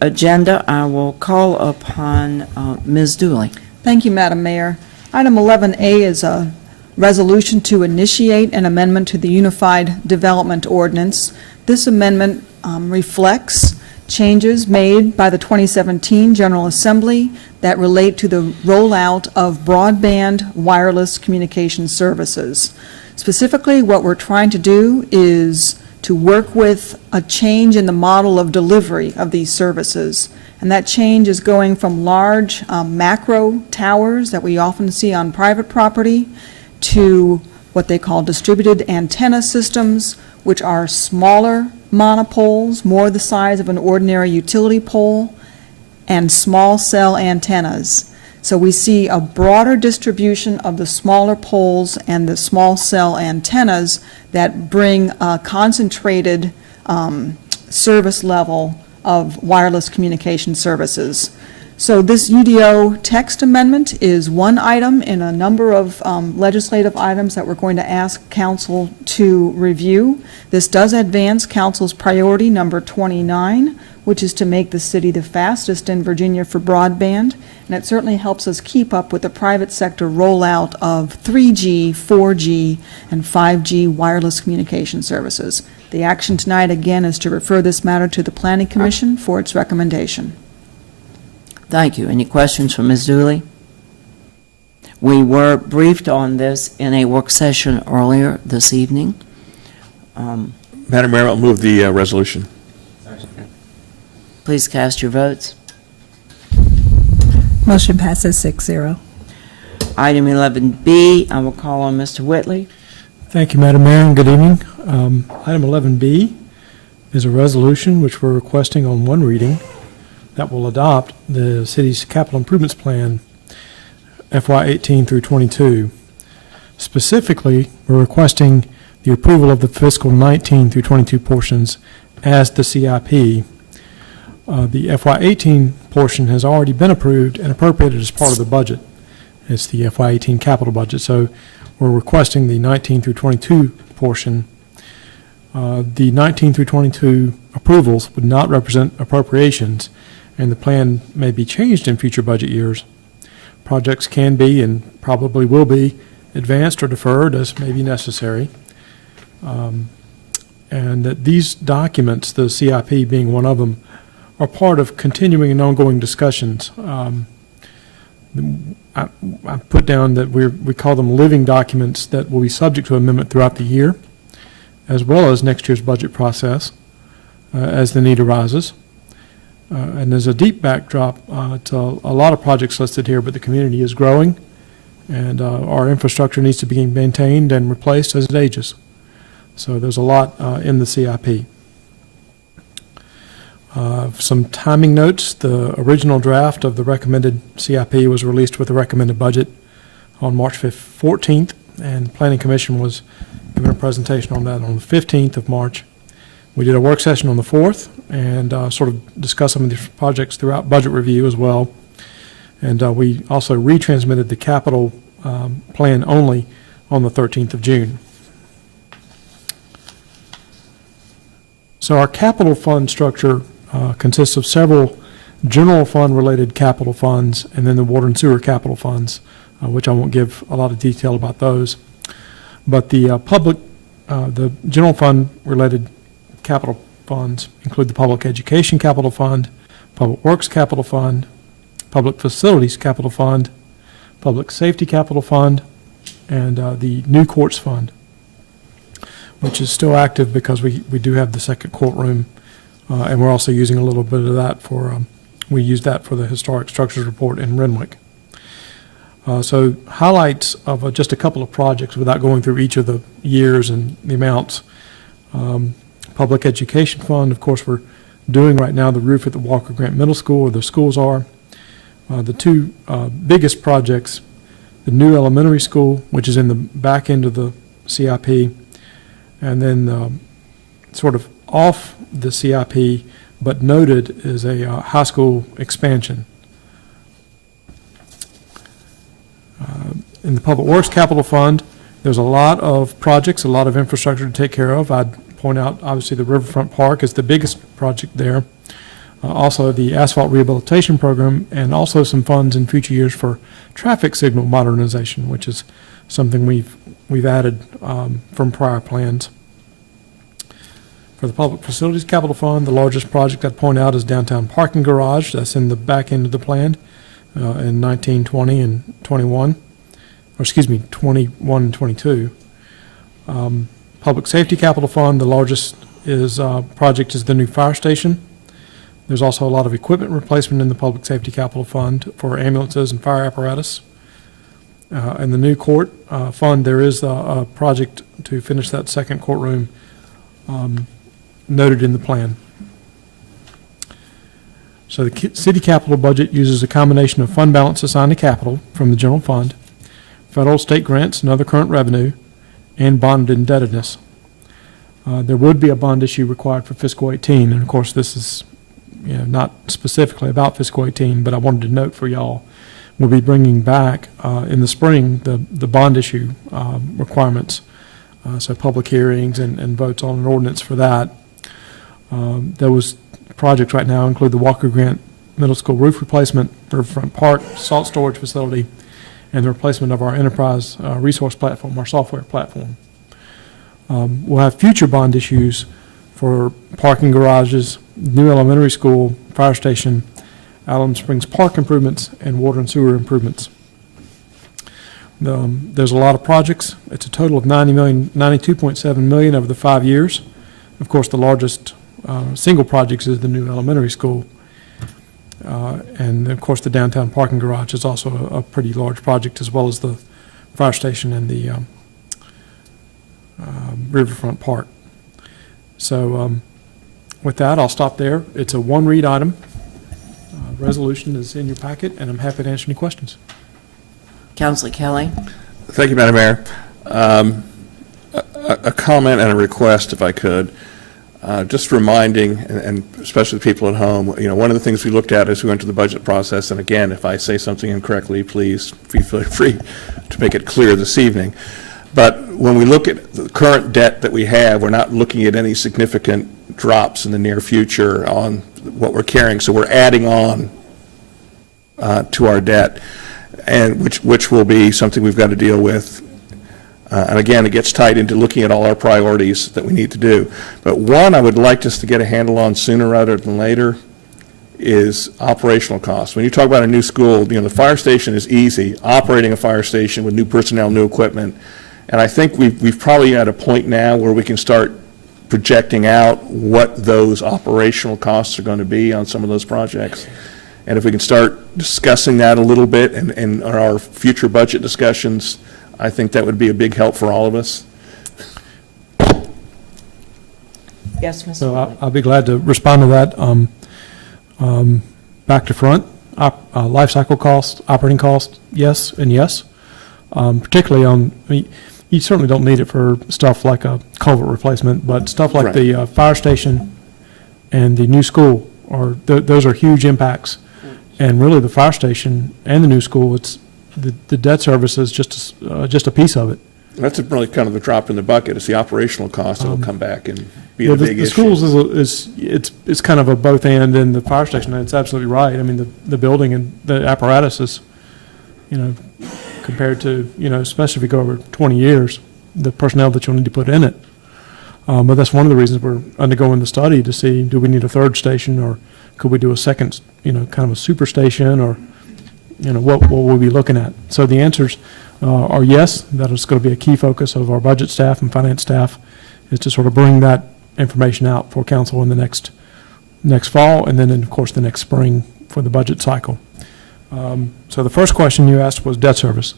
agenda, I will call upon Ms. Dooley. Thank you, Madam Mayor. Item 11A is a resolution to initiate an amendment to the Unified Development Ordinance. This amendment reflects changes made by the 2017 General Assembly that relate to the rollout of broadband wireless communication services. Specifically, what we're trying to do is to work with a change in the model of delivery of these services. And that change is going from large macro towers that we often see on private property to what they call distributed antenna systems, which are smaller monopoles, more the size of an ordinary utility pole, and small cell antennas. So we see a broader distribution of the smaller poles and the small cell antennas that bring a concentrated service level of wireless communication services. So this UDO text amendment is one item in a number of legislative items that we're going to ask Council to review. This does advance Council's priority number 29, which is to make the city the fastest in Virginia for broadband, and it certainly helps us keep up with the private sector rollout of 3G, 4G, and 5G wireless communication services. The action tonight, again, is to refer this matter to the Planning Commission for its recommendation. Thank you. Any questions for Ms. Dooley? We were briefed on this in a work session earlier this evening. Madam Mayor, I'll move the resolution. Please cast your votes. Motion passes 6-0. Item 11B, I will call on Mr. Whitley. Thank you, Madam Mayor, and good evening. Item 11B is a resolution which we're requesting on one reading that will adopt the city's capital improvements plan FY18 through 22. Specifically, we're requesting the approval of the fiscal 19 through 22 portions as the CIP. The FY18 portion has already been approved and appropriated as part of the budget. It's the FY18 capital budget. So we're requesting the 19 through 22 portion. The 19 through 22 approvals would not represent appropriations, and the plan may be changed in future budget years. Projects can be and probably will be advanced or deferred as may be necessary. And that these documents, the CIP being one of them, are part of continuing and ongoing discussions. I put down that we call them living documents that will be subject to amendment throughout the year, as well as next year's budget process as the need arises. And there's a deep backdrop to a lot of projects listed here, but the community is growing, and our infrastructure needs to be maintained and replaced as it ages. So there's a lot in the CIP. Some timing notes. The original draft of the recommended CIP was released with the recommended budget on March 14th, and the Planning Commission was given a presentation on that on the 15th of March. We did a work session on the 4th and sort of discussed some of these projects throughout budget review as well. And we also retransmitted the capital plan only on the 13th of June. So our capital fund structure consists of several general fund related capital funds and then the water and sewer capital funds, which I won't give a lot of detail about those. But the the general fund related capital funds include the Public Education Capital Fund, Public Works Capital Fund, Public Facilities Capital Fund, Public Safety Capital Fund, and the New Courts Fund, which is still active because we do have the second courtroom, and we're also using a little bit of that for, we use that for the Historic Structures Report in Renwick. So highlights of just a couple of projects without going through each of the years and the amounts. Public Education Fund, of course, we're doing right now the roof at the Walker Grant Middle School, where the schools are. The two biggest projects, the new elementary school, which is in the back end of the CIP, and then sort of off the CIP, but noted is a high school expansion. In the Public Works Capital Fund, there's a lot of projects, a lot of infrastructure to take care of. I'd point out, obviously, the Riverfront Park is the biggest project there. Also, the asphalt rehabilitation program, and also some funds in future years for traffic signal modernization, which is something we've added from prior plans. For the Public Facilities Capital Fund, the largest project I'd point out is downtown parking garage. That's in the back end of the plan in 19, 20, and 21. Or excuse me, 21 and 22. Public Safety Capital Fund, the largest project is the new fire station. There's also a lot of equipment replacement in the Public Safety Capital Fund for ambulances and fire apparatus. In the new court fund, there is a project to finish that second courtroom noted in the plan. So the city capital budget uses a combination of fund balance assigned to capital from the general fund, federal, state grants, and other current revenue, and bonded indebtedness. There would be a bond issue required for fiscal 18, and of course this is not specifically about fiscal 18, but I wanted to note for y'all, we'll be bringing back in the spring the bond issue requirements, so public hearings and votes on an ordinance for that. Those projects right now include the Walker Grant Middle School roof replacement, Riverfront Park, salt storage facility, and the replacement of our enterprise resource platform, our software platform. We'll have future bond issues for parking garages, new elementary school, fire station, Allen Springs Park improvements, and water and sewer improvements. There's a lot of projects. It's a total of $92.7 million over the 5 years. Of course, the largest single projects is the new elementary school. And of course, the downtown parking garage is also a pretty large project, as well as the fire station and the Riverfront Park. So with that, I'll stop there. It's a one-read item. Resolution is in your packet, and I'm happy to answer any questions. Councilor Kelly. Thank you, Madam Mayor. A comment and a request, if I could. Just reminding, and especially the people at home, one of the things we looked at as we went through the budget process, and again, if I say something incorrectly, please feel free to make it clear this evening. But when we look at the current debt that we have, we're not looking at any significant drops in the near future on what we're carrying. So we're adding on to our debt, and which will be something we've got to deal with. And again, it gets tied into looking at all our priorities that we need to do. But one I would like us to get a handle on sooner rather than later is operational costs. When you talk about a new school, the fire station is easy. Operating a fire station with new personnel, new equipment, and I think we've probably at a point now where we can start projecting out what those operational costs are going to be on some of those projects. And if we can start discussing that a little bit in our future budget discussions, I think that would be a big help for all of us. Yes, Mr. So I'll be glad to respond to that. Back to front, life cycle costs, operating costs, yes and yes. Particularly you certainly don't need it for stuff like a culvert replacement, but stuff like the fire station and the new school, those are huge impacts. And really, the fire station and the new school, it's the debt service is just a piece of it. That's really kind of the drop in the bucket. It's the operational cost that'll come back and be the big issue. The schools it's kind of a both and the fire station. It's absolutely right. I mean, the building and the apparatus is, compared to, especially if you go over 20 years, the personnel that you'll need to put in it. But that's one of the reasons we're undergoing the study to see, do we need a third station, or could we do a second, kind of a super station, or, what will we be looking at? So the answers are yes, that is going to be a key focus of our budget staff and finance staff, is to sort of bring that information out for council in the next fall, and then, of course, the next spring for the budget cycle. So the first question you asked was debt service.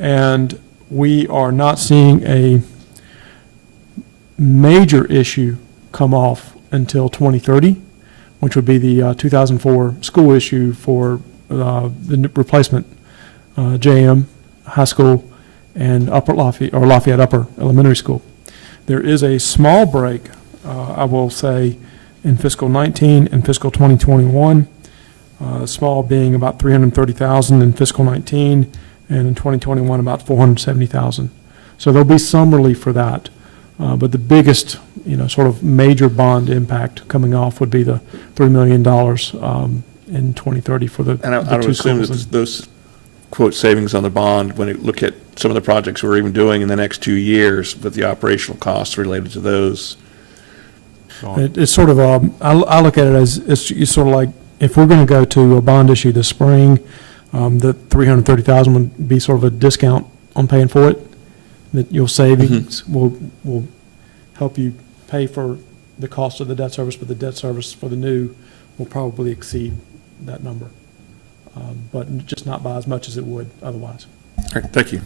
And we are not seeing a major issue come off until 2030, which would be the 2004 school issue for the replacement JM High School and Lafayette Upper Elementary School. There is a small break, I will say, in fiscal 19 and fiscal 2021. Small being about $330,000 in fiscal 19, and in 2021, about $470,000. So there'll be some relief for that. But the biggest, sort of major bond impact coming off would be the $3 million in 2030 for the And I the would two assume schools. that those, quote, savings on the bond, when you look at some of the projects we're even doing in the next 2 years, but the operational costs related to those. It's sort of, I look at it as, it's sort of like, if we're going to go to a bond issue this spring, the $330,000 would be sort of a discount on paying for it, that your savings will help you pay for the cost of the debt service, but the debt service for the new will probably exceed that number, but just not by as much as it would otherwise. All right, thank you.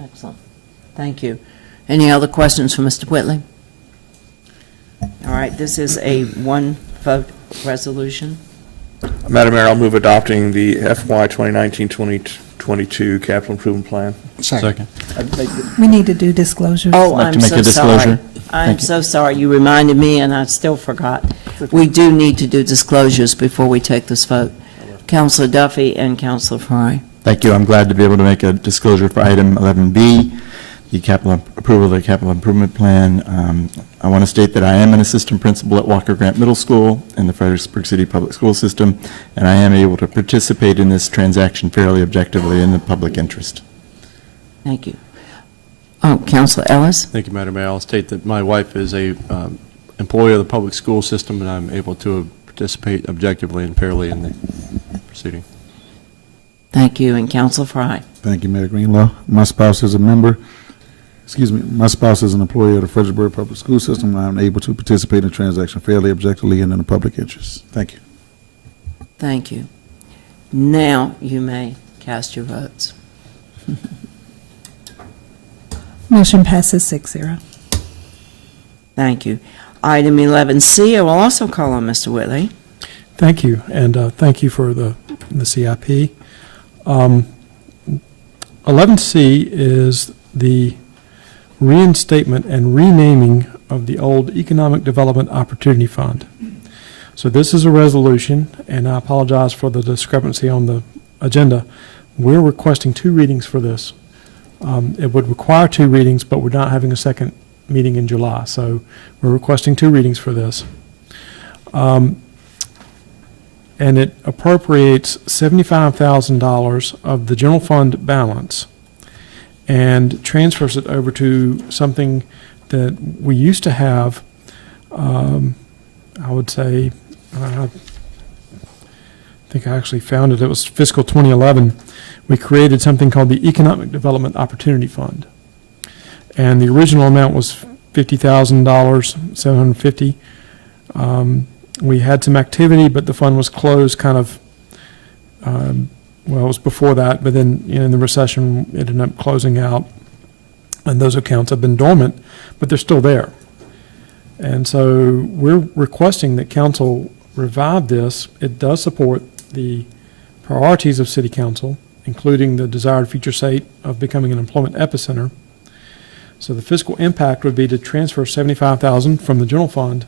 Excellent. Thank you. Any other questions for Mr. Whitley? All right, this is a one-vote resolution. Madam Mayor, I'll move adopting the FY 2019-2022 capital improvement plan. Second. We need to do disclosures. Oh, like I'm to make so a disclosure. sorry. I'm Thank you. so sorry. You reminded me, and I still forgot. We do need to do disclosures before we take this vote. Councilor Duffy and Councilor Fry. Thank you. I'm glad to be able to make a disclosure for item 11B, the capital approval of the capital improvement plan. I want to state that I am an assistant principal at Walker Grant Middle School in the Fredericksburg City Public School System, and I am able to participate in this transaction fairly objectively in the public interest. Thank you. Councilor Ellis? Thank you, Madam Mayor. I'll state that my wife is a employee of the public school system, and I'm able to participate objectively and fairly in the proceeding. Thank you. And Councilor Fry? Thank you, Mayor Greenlaw. My spouse is a member, my spouse is an employee of the Fredericksburg Public School System, and I'm able to participate in the transaction fairly, objectively, and in the public interest. Thank you. Thank you. Now you may cast your votes. Motion passes 6-0. Thank you. Item 11C, I will also call on Mr. Whitley. Thank you, and thank you for the CIP. 11C is the reinstatement and renaming of the old Economic Development Opportunity Fund. So this is a resolution, and I apologize for the discrepancy on the agenda. We're requesting 2 readings for this. It would require 2 readings, but we're not having a second meeting in July, so we're requesting 2 readings for this. And it appropriates $75,000 of the general fund balance and transfers it over to something that we used to have, I would say, I think I actually found it. It was fiscal 2011. We created something called the Economic Development Opportunity Fund. And the original amount was $50,000, $750,000. We had some activity, but the fund was closed kind of, well, it was before that, but then in the recession, it ended up closing out. And those accounts have been dormant, but they're still there. And so we're requesting that council revive this. It does support the priorities of city council, including the desired future state of becoming an employment epicenter. So the fiscal impact would be to transfer $75,000 from the general fund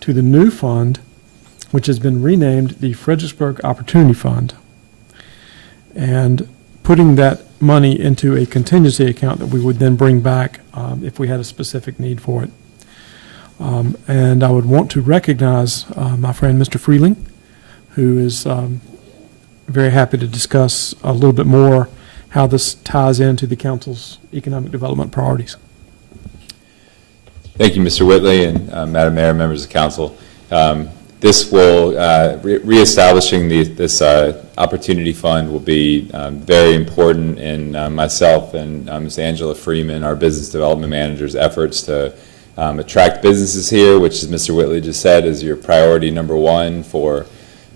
to the new fund, which has been renamed the Fredericksburg Opportunity Fund, and putting that money into a contingency account that we would then bring back if we had a specific need for it. And I would want to recognize my friend Mr. Freeling, who is very happy to discuss a little bit more how this ties into the council's economic development priorities. Thank you, Mr. Whitley, and Madam Mayor, members of council. This will, reestablishing this opportunity fund will be very important in myself and Ms. Angela Freeman, our business development manager's efforts to attract businesses here, which, as Mr. Whitley just said, is your priority number 1 for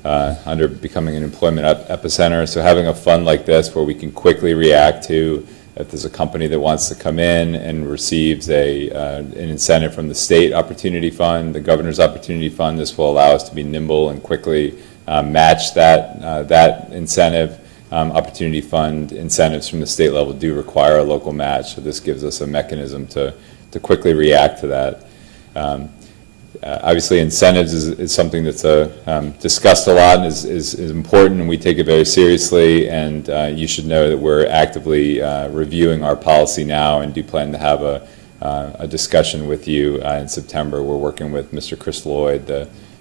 under becoming an employment epicenter. So having a fund like this where we can quickly react to if there's a company that wants to come in and receives an incentive from the state opportunity fund, the governor's opportunity fund, this will allow us to be nimble and quickly match that incentive. Opportunity fund incentives from the state level do require a local match, so this gives us a mechanism to quickly react to that. Obviously, incentives is something that's discussed a lot and is important, and we take it very seriously. And you should know that we're actively reviewing our policy now and do plan to have a discussion with you in September. We're working with Mr. Chris Lloyd,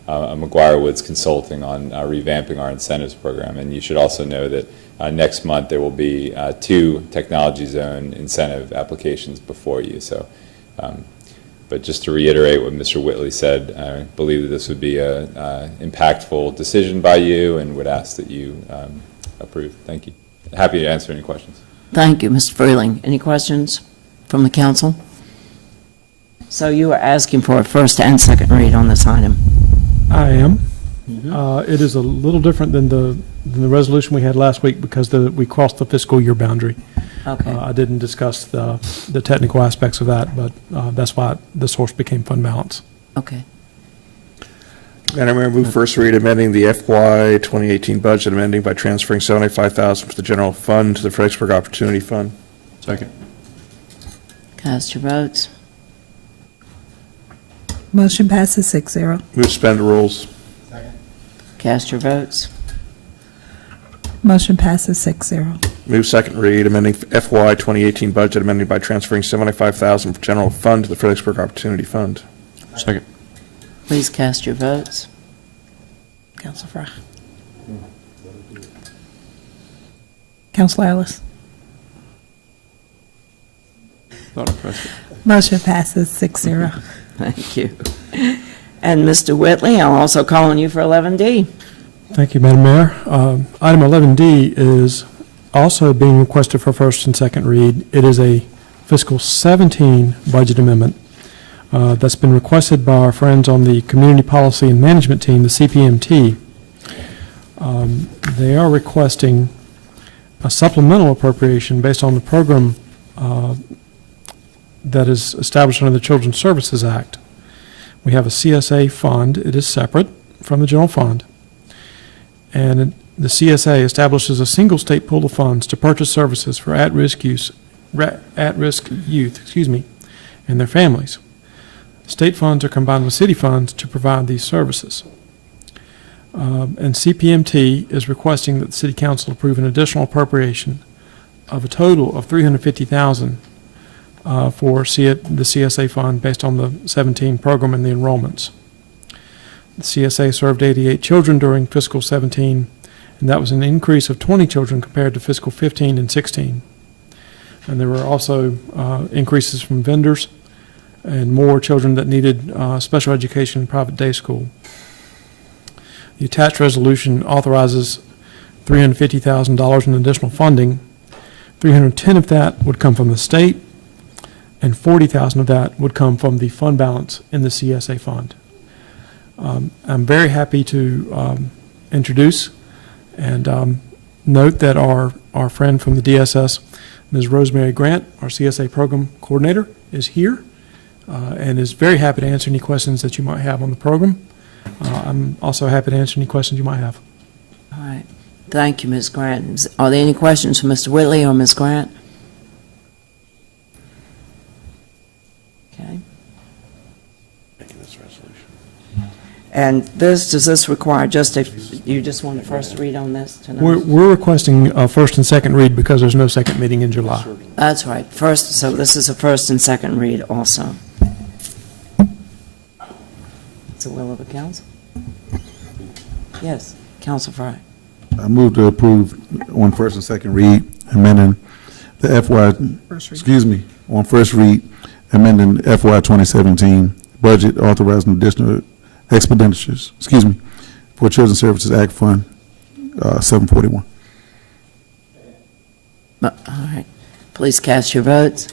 McGuire Woods Consulting, on revamping our incentives program. And you should also know that next month there will be 2 technology zone incentive applications before you. So. But just to reiterate what Mr. Whitley said, I believe that this would be an impactful decision by you and would ask that you approve. Thank you. Happy to answer any questions. Thank you, Mr. Freeling. Any questions from the council? So you are asking for a first and second read on this item? I am. It is a little different than the resolution we had last week because we crossed the fiscal year boundary. Okay. I didn't discuss the technical aspects of that, but that's why the source became fund balance. Okay. Madam Mayor, move first read amending the FY 2018 budget, amending by transferring $75,000 from the general fund to the Fredericksburg Opportunity Fund. Second. Cast your votes. Motion passes 6-0. Move to suspend the rules. Cast your votes. Motion passes 6-0. Move second read amending FY 2018 budget, amending by transferring $75,000 from general fund to the Fredericksburg Opportunity Fund. Second. Please cast your votes. Council Fry. Council Ellis. Thought I pressed it. Motion passes 6-0. Thank you. And Mr. Whitley, I'm also calling you for 11D. Thank you, Madam Mayor. Item 11D is also being requested for first and second read. It is a fiscal 17 budget amendment that's been requested by our friends on the Community Policy and Management Team, the CPMT. They are requesting a supplemental appropriation based on the program that is established under the Children's Services Act. We have a CSA fund. It is separate from the general fund. And the CSA establishes a single state pool of funds to purchase services for at-risk youth, and their families. State funds are combined with city funds to provide these services. And CPMT is requesting that the City Council approve an additional appropriation of a total of $350,000 for the CSA fund based on the 17 program and the enrollments. The CSA served 88 children during fiscal 17, and that was an increase of 20 children compared to fiscal 15 and 16. And there were also increases from vendors and more children that needed special education in private day school. The attached resolution authorizes $350,000 in additional funding. $310,000 of that would come from the state, and $40,000 of that would come from the fund balance in the CSA fund. I'm very happy to introduce and note that our friend from the DSS, Ms. Rosemary Grant, our CSA program coordinator, is here and is very happy to answer any questions that you might have on the program. I'm also happy to answer any questions you might have. All right. Thank you, Ms. Grant. Are there any questions for Mr. Whitley or Ms. Grant? Okay. And does this require you just want to first read on this tonight? We're requesting a first and second read because there's no second meeting in July. That's right. So this is a first and second read also. It's the will of the council. Yes, Council Fry. I move to approve on first and second read, amending the on first read, amending FY 2017 budget, authorizing additional expenditures, for Children's Services Act Fund 741. All right. Please cast your votes.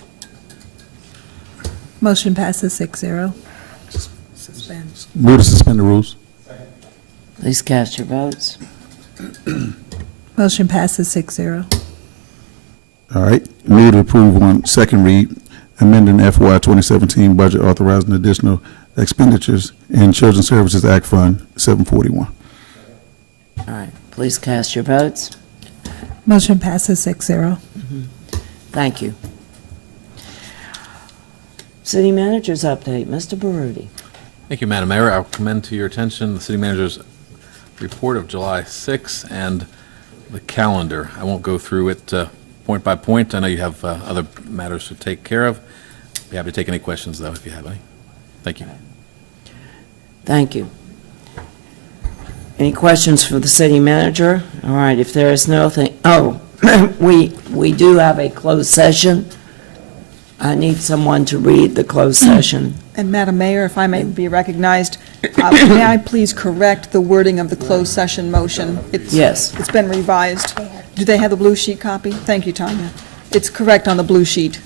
Motion passes 6-0. Suspend. Move to suspend the rules. Please cast your votes. Motion passes 6-0. All right. Move to approve on second read, amending FY 2017 budget, authorizing additional expenditures in Children's Services Act Fund 741. All right. Please cast your votes. Motion passes 6-0. Thank you. City Manager's update, Mr. Baruti. Thank you, Madam Mayor. I'll commend to your attention the city manager's report of July 6 and the calendar. I won't go through it point by point. I know you have other matters to take care of. Be happy to take any questions, though, if you have any. Thank you. Thank you. Any questions for the city manager? All right, if there is nothing, we do have a closed session. I need someone to read the closed session. And Madam Mayor, if I may be recognized, may I please correct the wording of the closed session motion? Yes. It's been revised. Do they have the blue sheet copy? Thank you, Tanya. It's correct on the blue sheet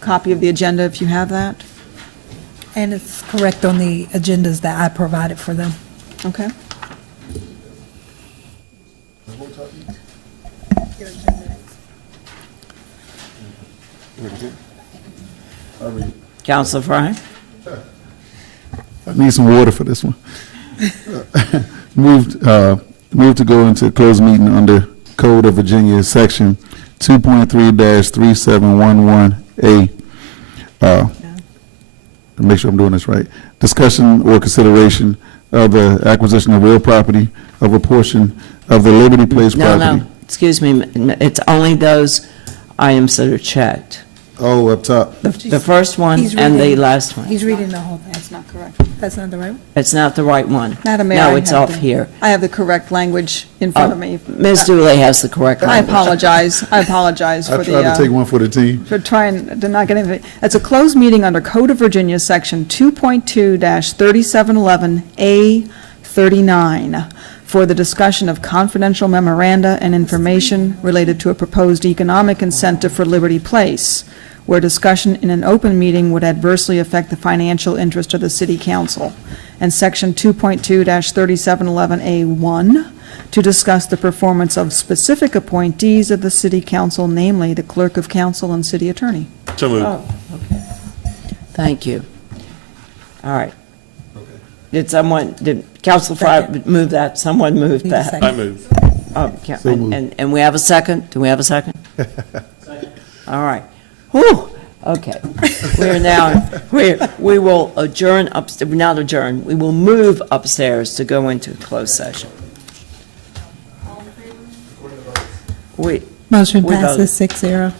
copy of the agenda, if you have that. And it's correct on the agendas that I provided for them. Okay. Councilor Fry? I need some water for this one. Move to go into closed meeting under Code of Virginia, Section 2.3-3711A. Make sure I'm doing this right. Discussion or consideration of the acquisition of real property of a portion of the Liberty Place property. No, excuse me, it's only those items that are checked. Oh, up top. The first one He's and the reading- last one. He's reading the whole thing. That's not correct. That's not the right one? It's not the right one. Madam Mayor, No, I it's have off the- here. I have the correct language in front of me. Ms. Dooley has the correct I language. apologize. I apologize I for tried to take the, one for the team. for trying to not get anything. It's a closed meeting under Code of Virginia, Section 2.2-3711A39, for the discussion of confidential memoranda and information related to a proposed economic incentive for Liberty Place, where discussion in an open meeting would adversely affect the financial interest of the city council. And Section 2.2-3711A1, to discuss the performance of specific appointees of the city council, namely the clerk of council and city attorney. So moved. Oh, okay. Thank you. All right. Did Council Fry move that? Someone moved Need a that. second. I move. So moved. And we have a second? Do we have a second? All right. Whew, okay. We will adjourn not adjourn, we will move upstairs to go into closed session. Motion We voted. passes 6-0.